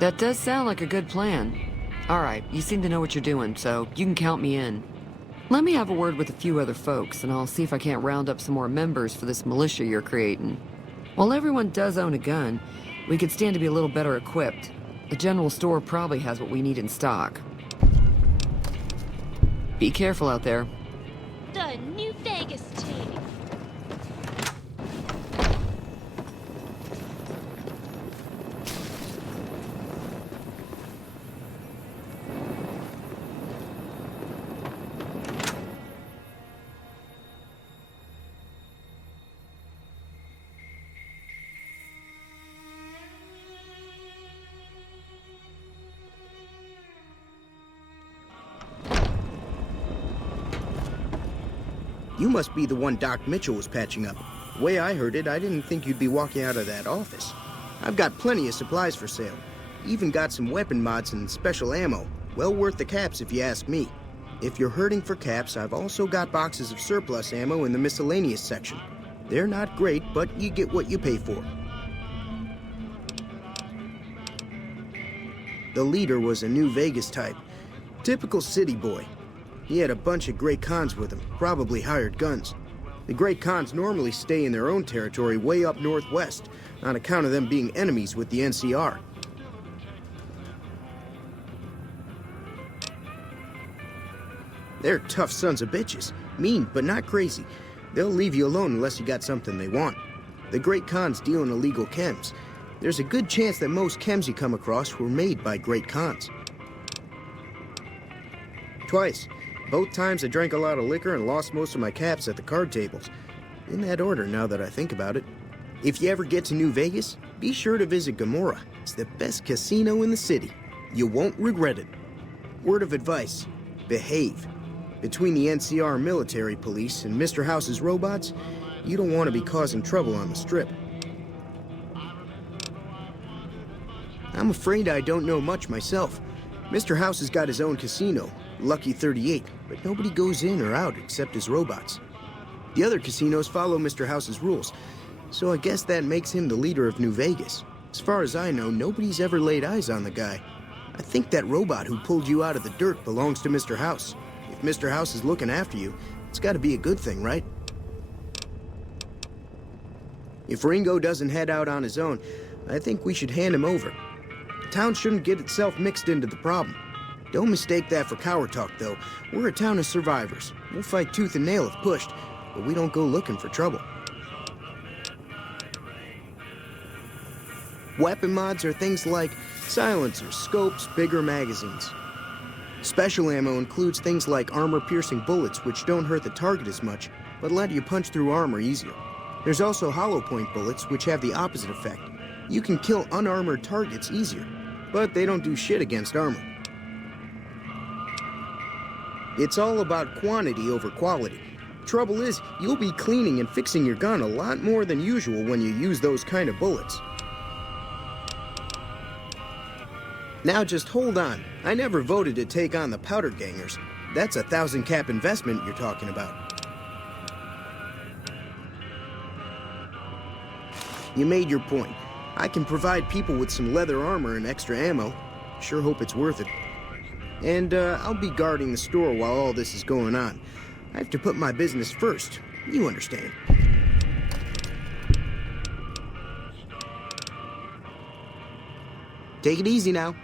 That does sound like a good plan. All right, you seem to know what you're doing, so you can count me in. Let me have a word with a few other folks, and I'll see if I can't round up some more members for this militia you're creating. While everyone does own a gun, we could stand to be a little better equipped. The general store probably has what we need in stock. Be careful out there. The New Vegas team. You must be the one Doc Mitchell was patching up. The way I heard it, I didn't think you'd be walking out of that office. I've got plenty of supplies for sale. Even got some weapon mods and special ammo. Well worth the caps if you ask me. If you're hurting for caps, I've also got boxes of surplus ammo in the miscellaneous section. They're not great, but you get what you pay for. The leader was a New Vegas type. Typical city boy. He had a bunch of Great Khans with him, probably hired guns. The Great Khans normally stay in their own territory way up northwest, on account of them being enemies with the NCR. They're tough sons of bitches. Mean, but not crazy. They'll leave you alone unless you got something they want. The Great Khans deal in illegal chems. There's a good chance that most chems you come across were made by Great Khans. Twice. Both times I drank a lot of liquor and lost most of my caps at the card tables. In that order, now that I think about it. If you ever get to New Vegas, be sure to visit Gomorrah. It's the best casino in the city. You won't regret it. Word of advice, behave. Between the NCR military police and Mr. House's robots, you don't want to be causing trouble on the Strip. I'm afraid I don't know much myself. Mr. House has got his own casino, Lucky 38, but nobody goes in or out except his robots. The other casinos follow Mr. House's rules, so I guess that makes him the leader of New Vegas. As far as I know, nobody's ever laid eyes on the guy. I think that robot who pulled you out of the dirt belongs to Mr. House. If Mr. House is looking after you, it's got to be a good thing, right? If Ringo doesn't head out on his own, I think we should hand him over. The town shouldn't get itself mixed into the problem. Don't mistake that for coward talk, though. We're a town of survivors. We'll fight tooth and nail if pushed, but we don't go looking for trouble. Weapon mods are things like silencers, scopes, bigger magazines. Special ammo includes things like armor-piercing bullets, which don't hurt the target as much, but let you punch through armor easier. There's also hollow point bullets, which have the opposite effect. You can kill unarmored targets easier, but they don't do shit against armor. It's all about quantity over quality. Trouble is, you'll be cleaning and fixing your gun a lot more than usual when you use those kind of bullets. Now just hold on. I never voted to take on the Powder Gangers. That's a 1,000 cap investment you're talking about. You made your point. I can provide people with some leather armor and extra ammo. Sure hope it's worth it. And I'll be guarding the store while all this is going on. I have to put my business first. You understand. Take it easy now.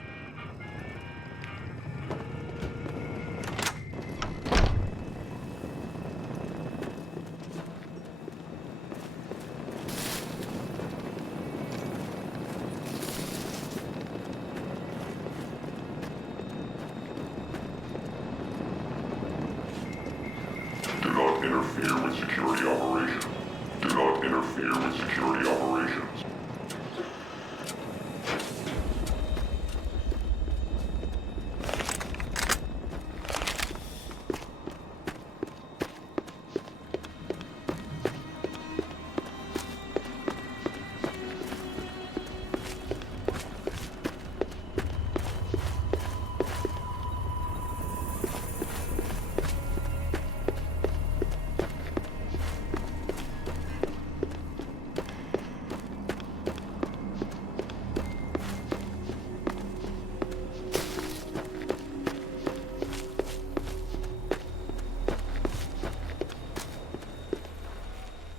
Do not interfere with security operations. Do not interfere with security operations.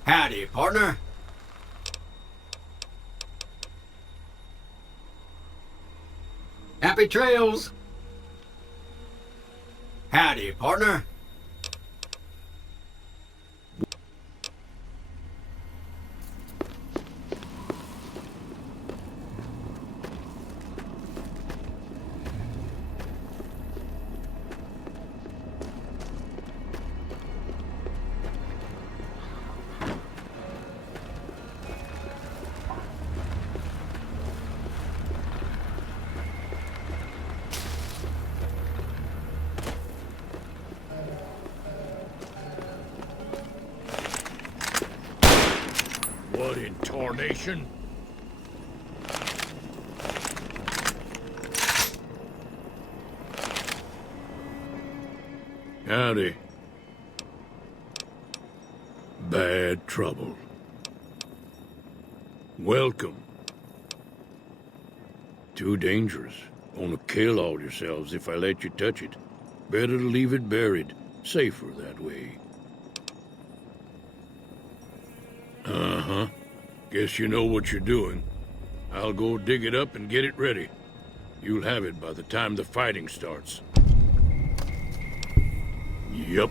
Howdy, partner. Happy trails. Howdy, partner. What in tarnation? Howdy. Bad trouble. Welcome. Too dangerous. Gonna kill all yourselves if I let you touch it. Better to leave it buried. Safer that way. Uh-huh. Guess you know what you're doing. I'll go dig it up and get it ready. You'll have it by the time the fighting starts. Yup.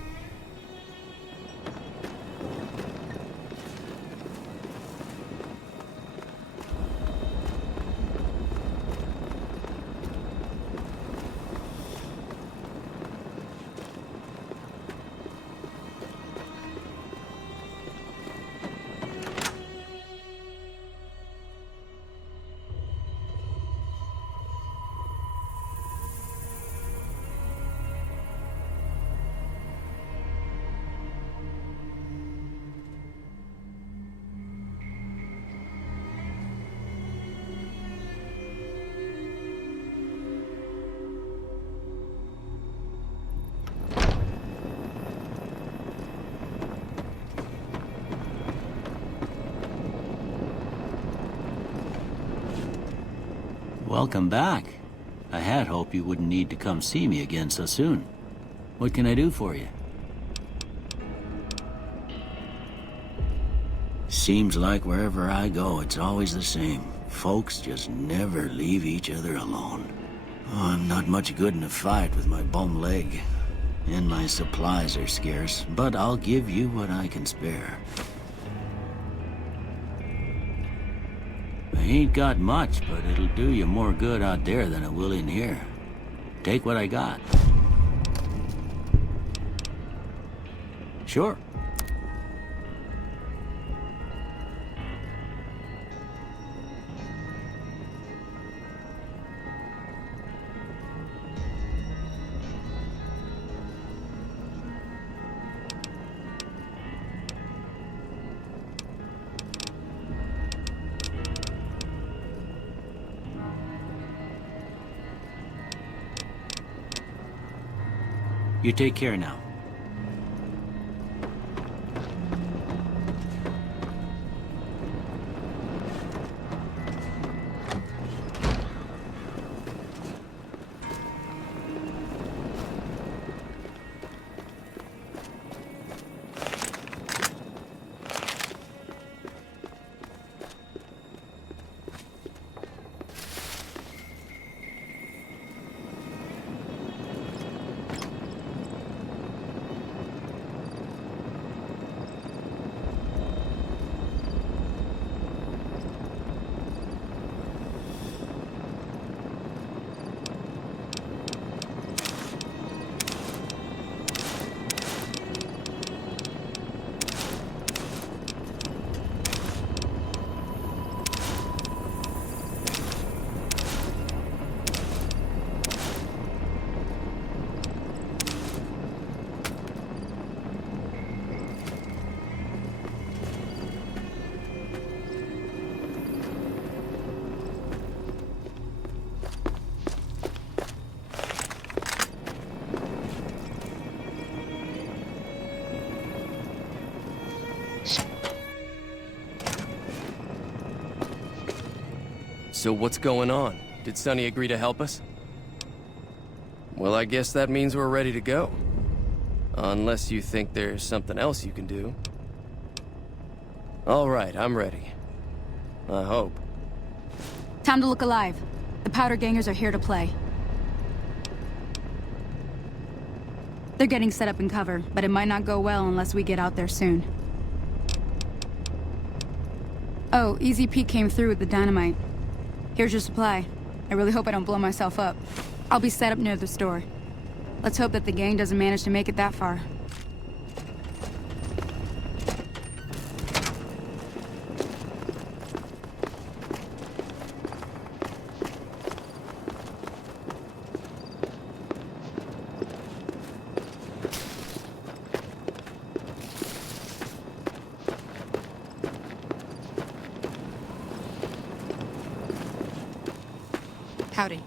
Welcome back. I had hoped you wouldn't need to come see me again so soon. What can I do for you? Seems like wherever I go, it's always the same. Folks just never leave each other alone. Oh, I'm not much good in a fight with my bum leg. And my supplies are scarce, but I'll give you what I can spare. I ain't got much, but it'll do you more good out there than it will in here. Take what I got. Sure. You take care now. So what's going on? Did Sonny agree to help us? Well, I guess that means we're ready to go. Unless you think there's something else you can do. All right, I'm ready. I hope. Time to look alive. The Powder Gangers are here to play. They're getting set up in cover, but it might not go well unless we get out there soon. Oh, Easy Pete came through with the dynamite. Here's your supply. I really hope I don't blow myself up. I'll be set up near the store. Let's hope that the gang doesn't manage to make it that far. Howdy.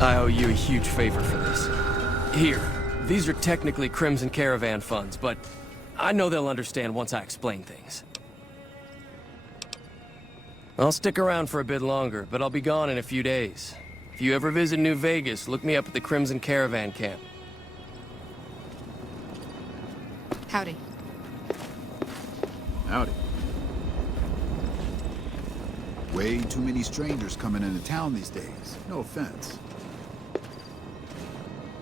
I owe you a huge favor for this. Here, these are technically Crimson Caravan funds, but I know they'll understand once I explain things. I'll stick around for a bit longer, but I'll be gone in a few days. If you ever visit New Vegas, look me up at the Crimson Caravan camp. Howdy. Howdy. Way too many strangers coming into town these days. No offense.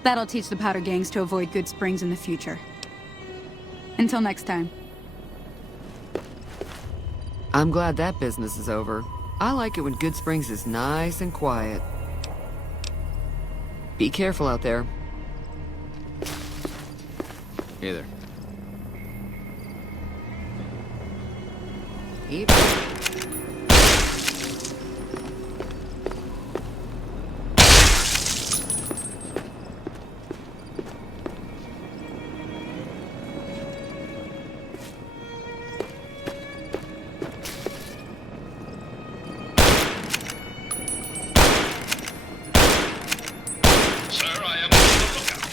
That'll teach the Powder gangs to avoid Good Springs in the future. Until next time. I'm glad that business is over. I like it when Good Springs is nice and quiet. Be careful out there. Hey there. Yep. Sir, I am on the lookout.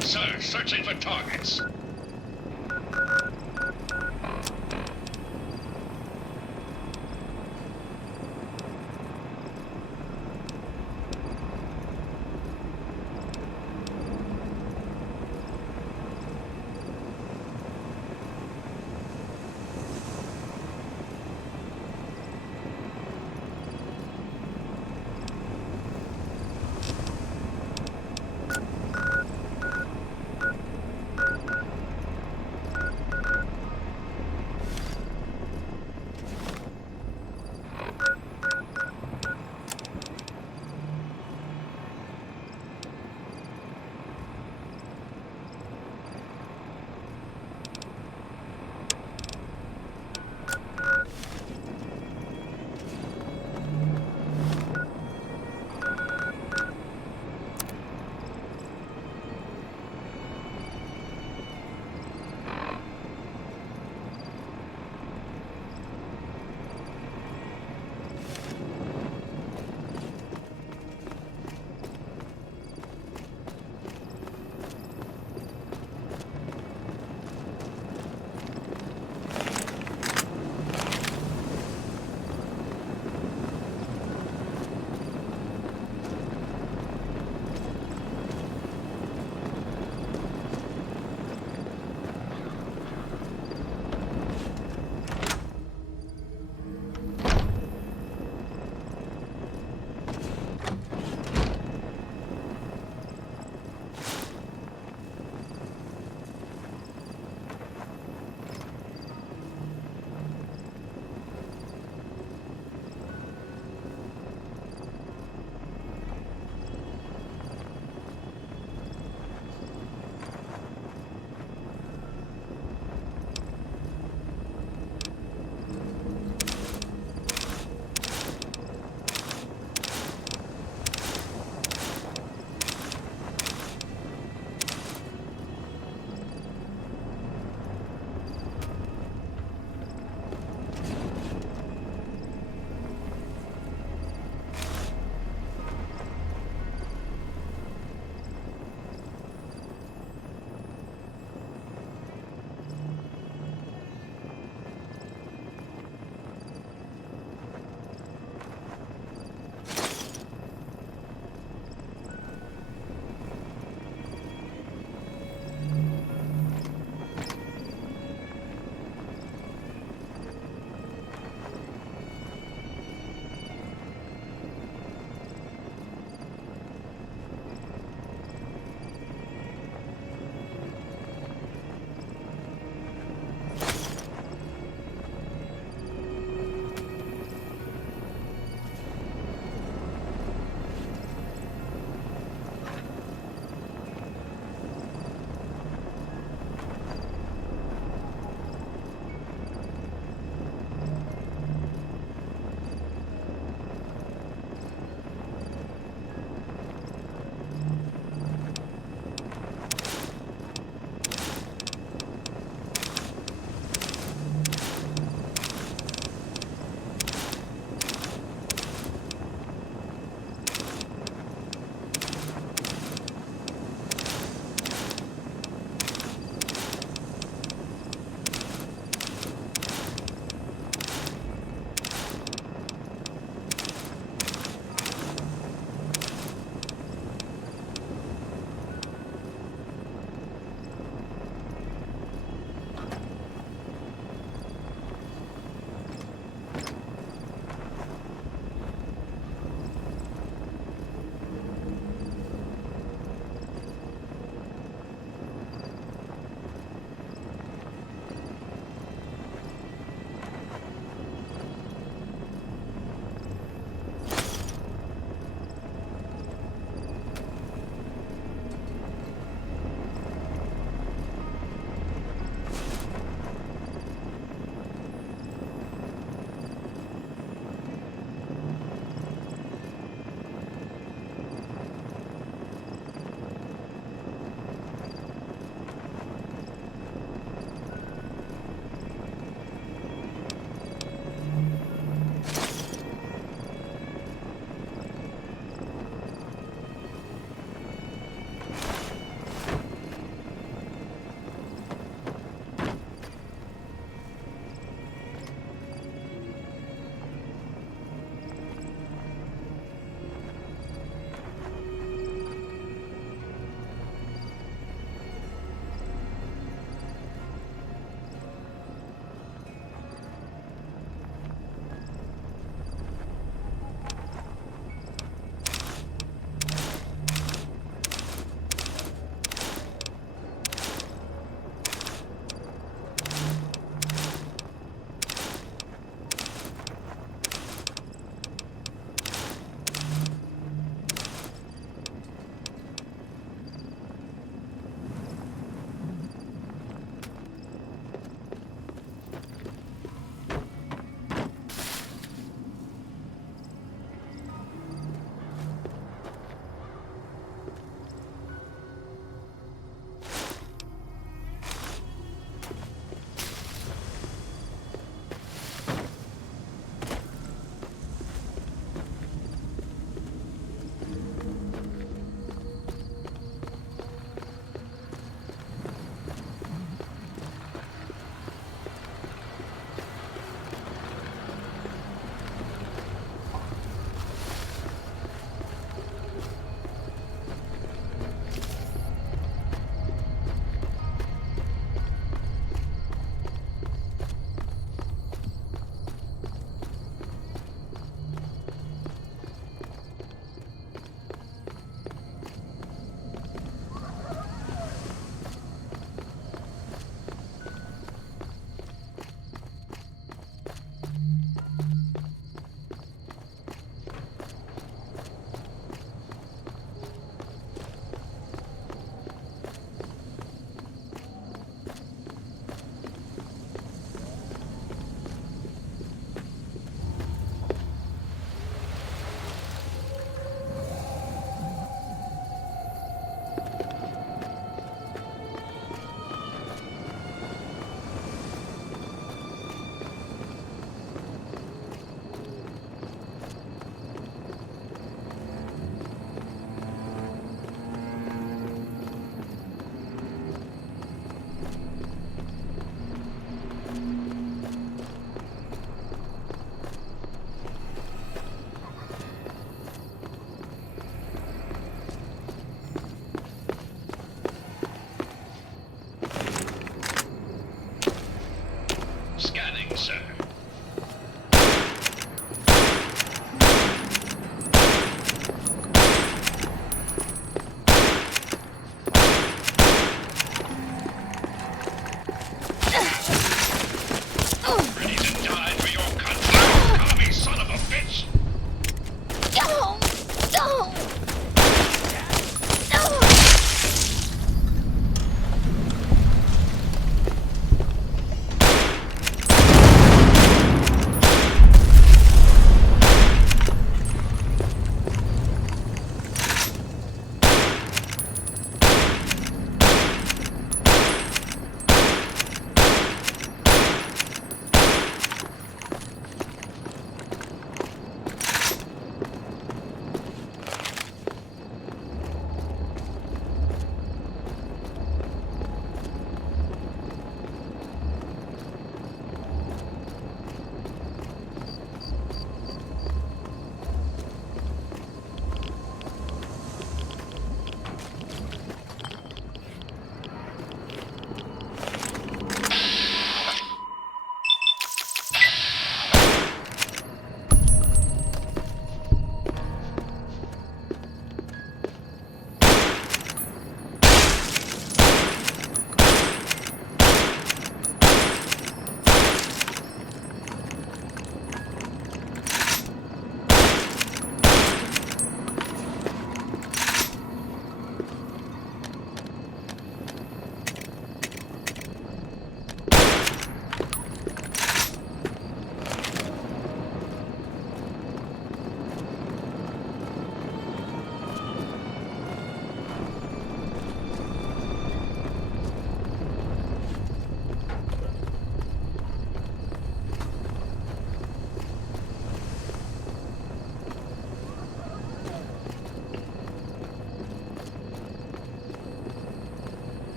Sir, searching for targets.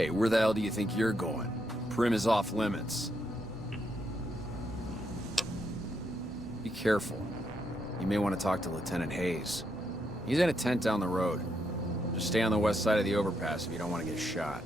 Hey, where the hell do you think you're going? Prim is off limits. Be careful. You may want to talk to Lieutenant Hayes. He's in a tent down the road. Just stay on the west side of the overpass if you don't want to get shot.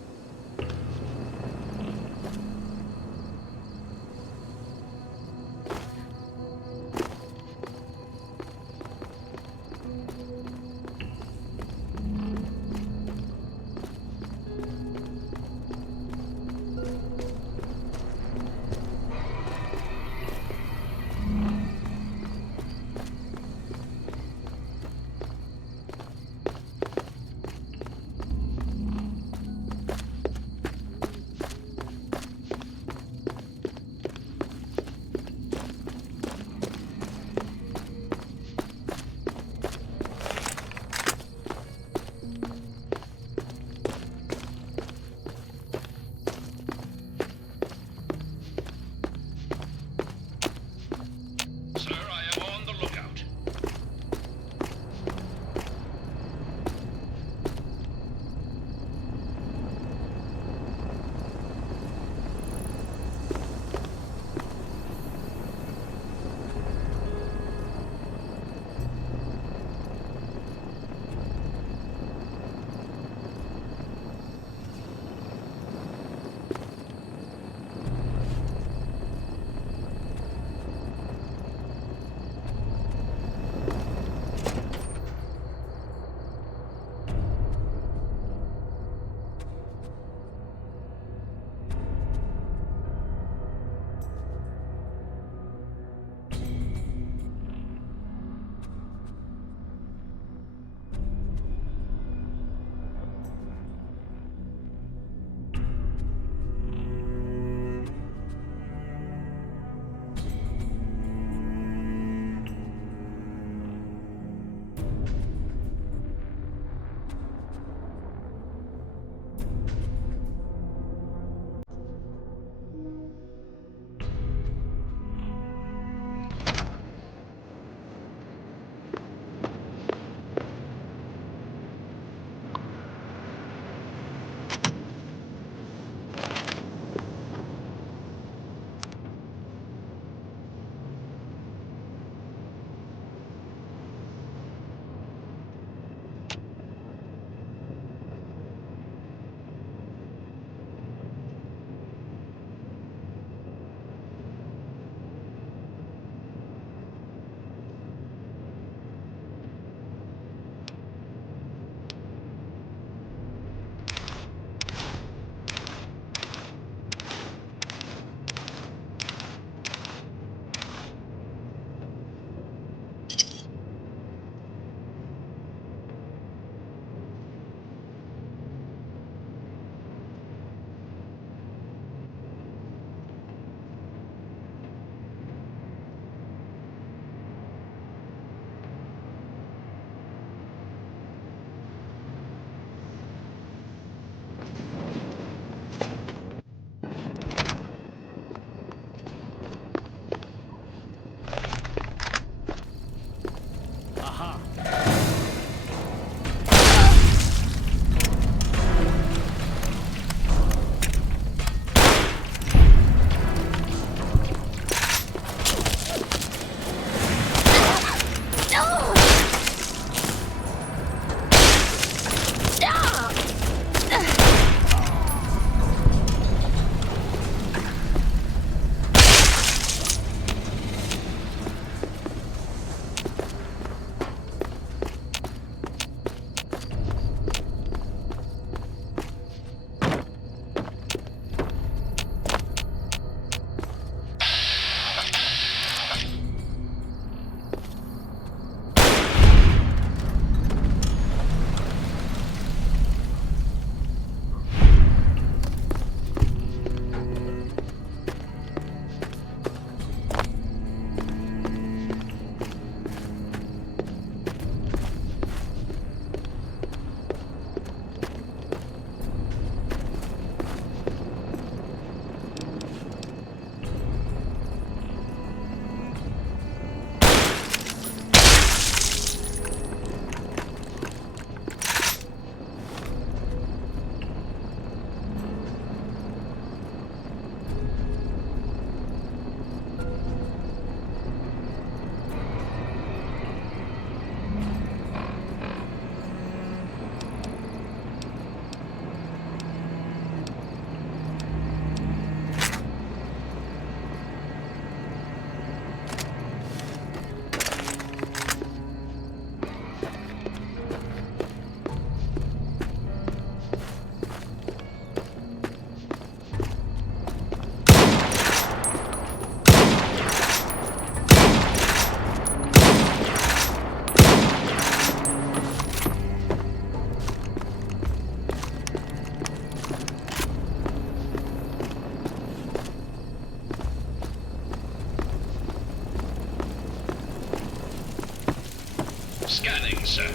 Scanning, sir.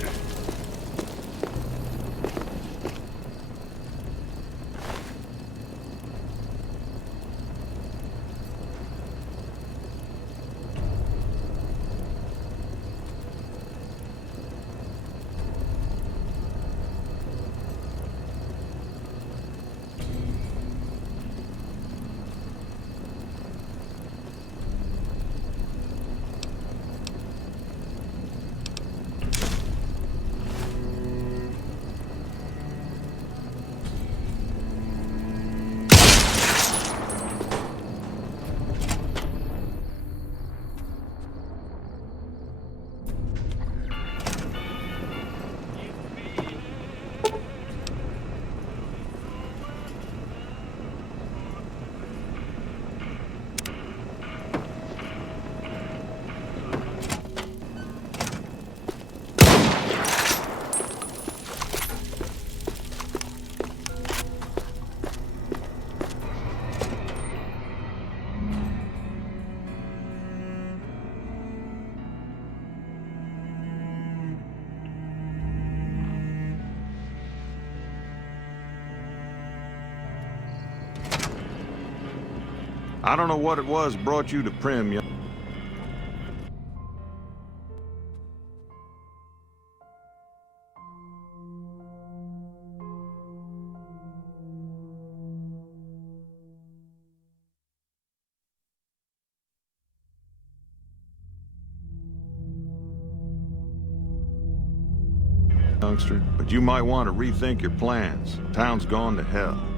I don't know what it was brought you to Primm, young. Youngster, but you might want to rethink your plans. Town's gone to hell.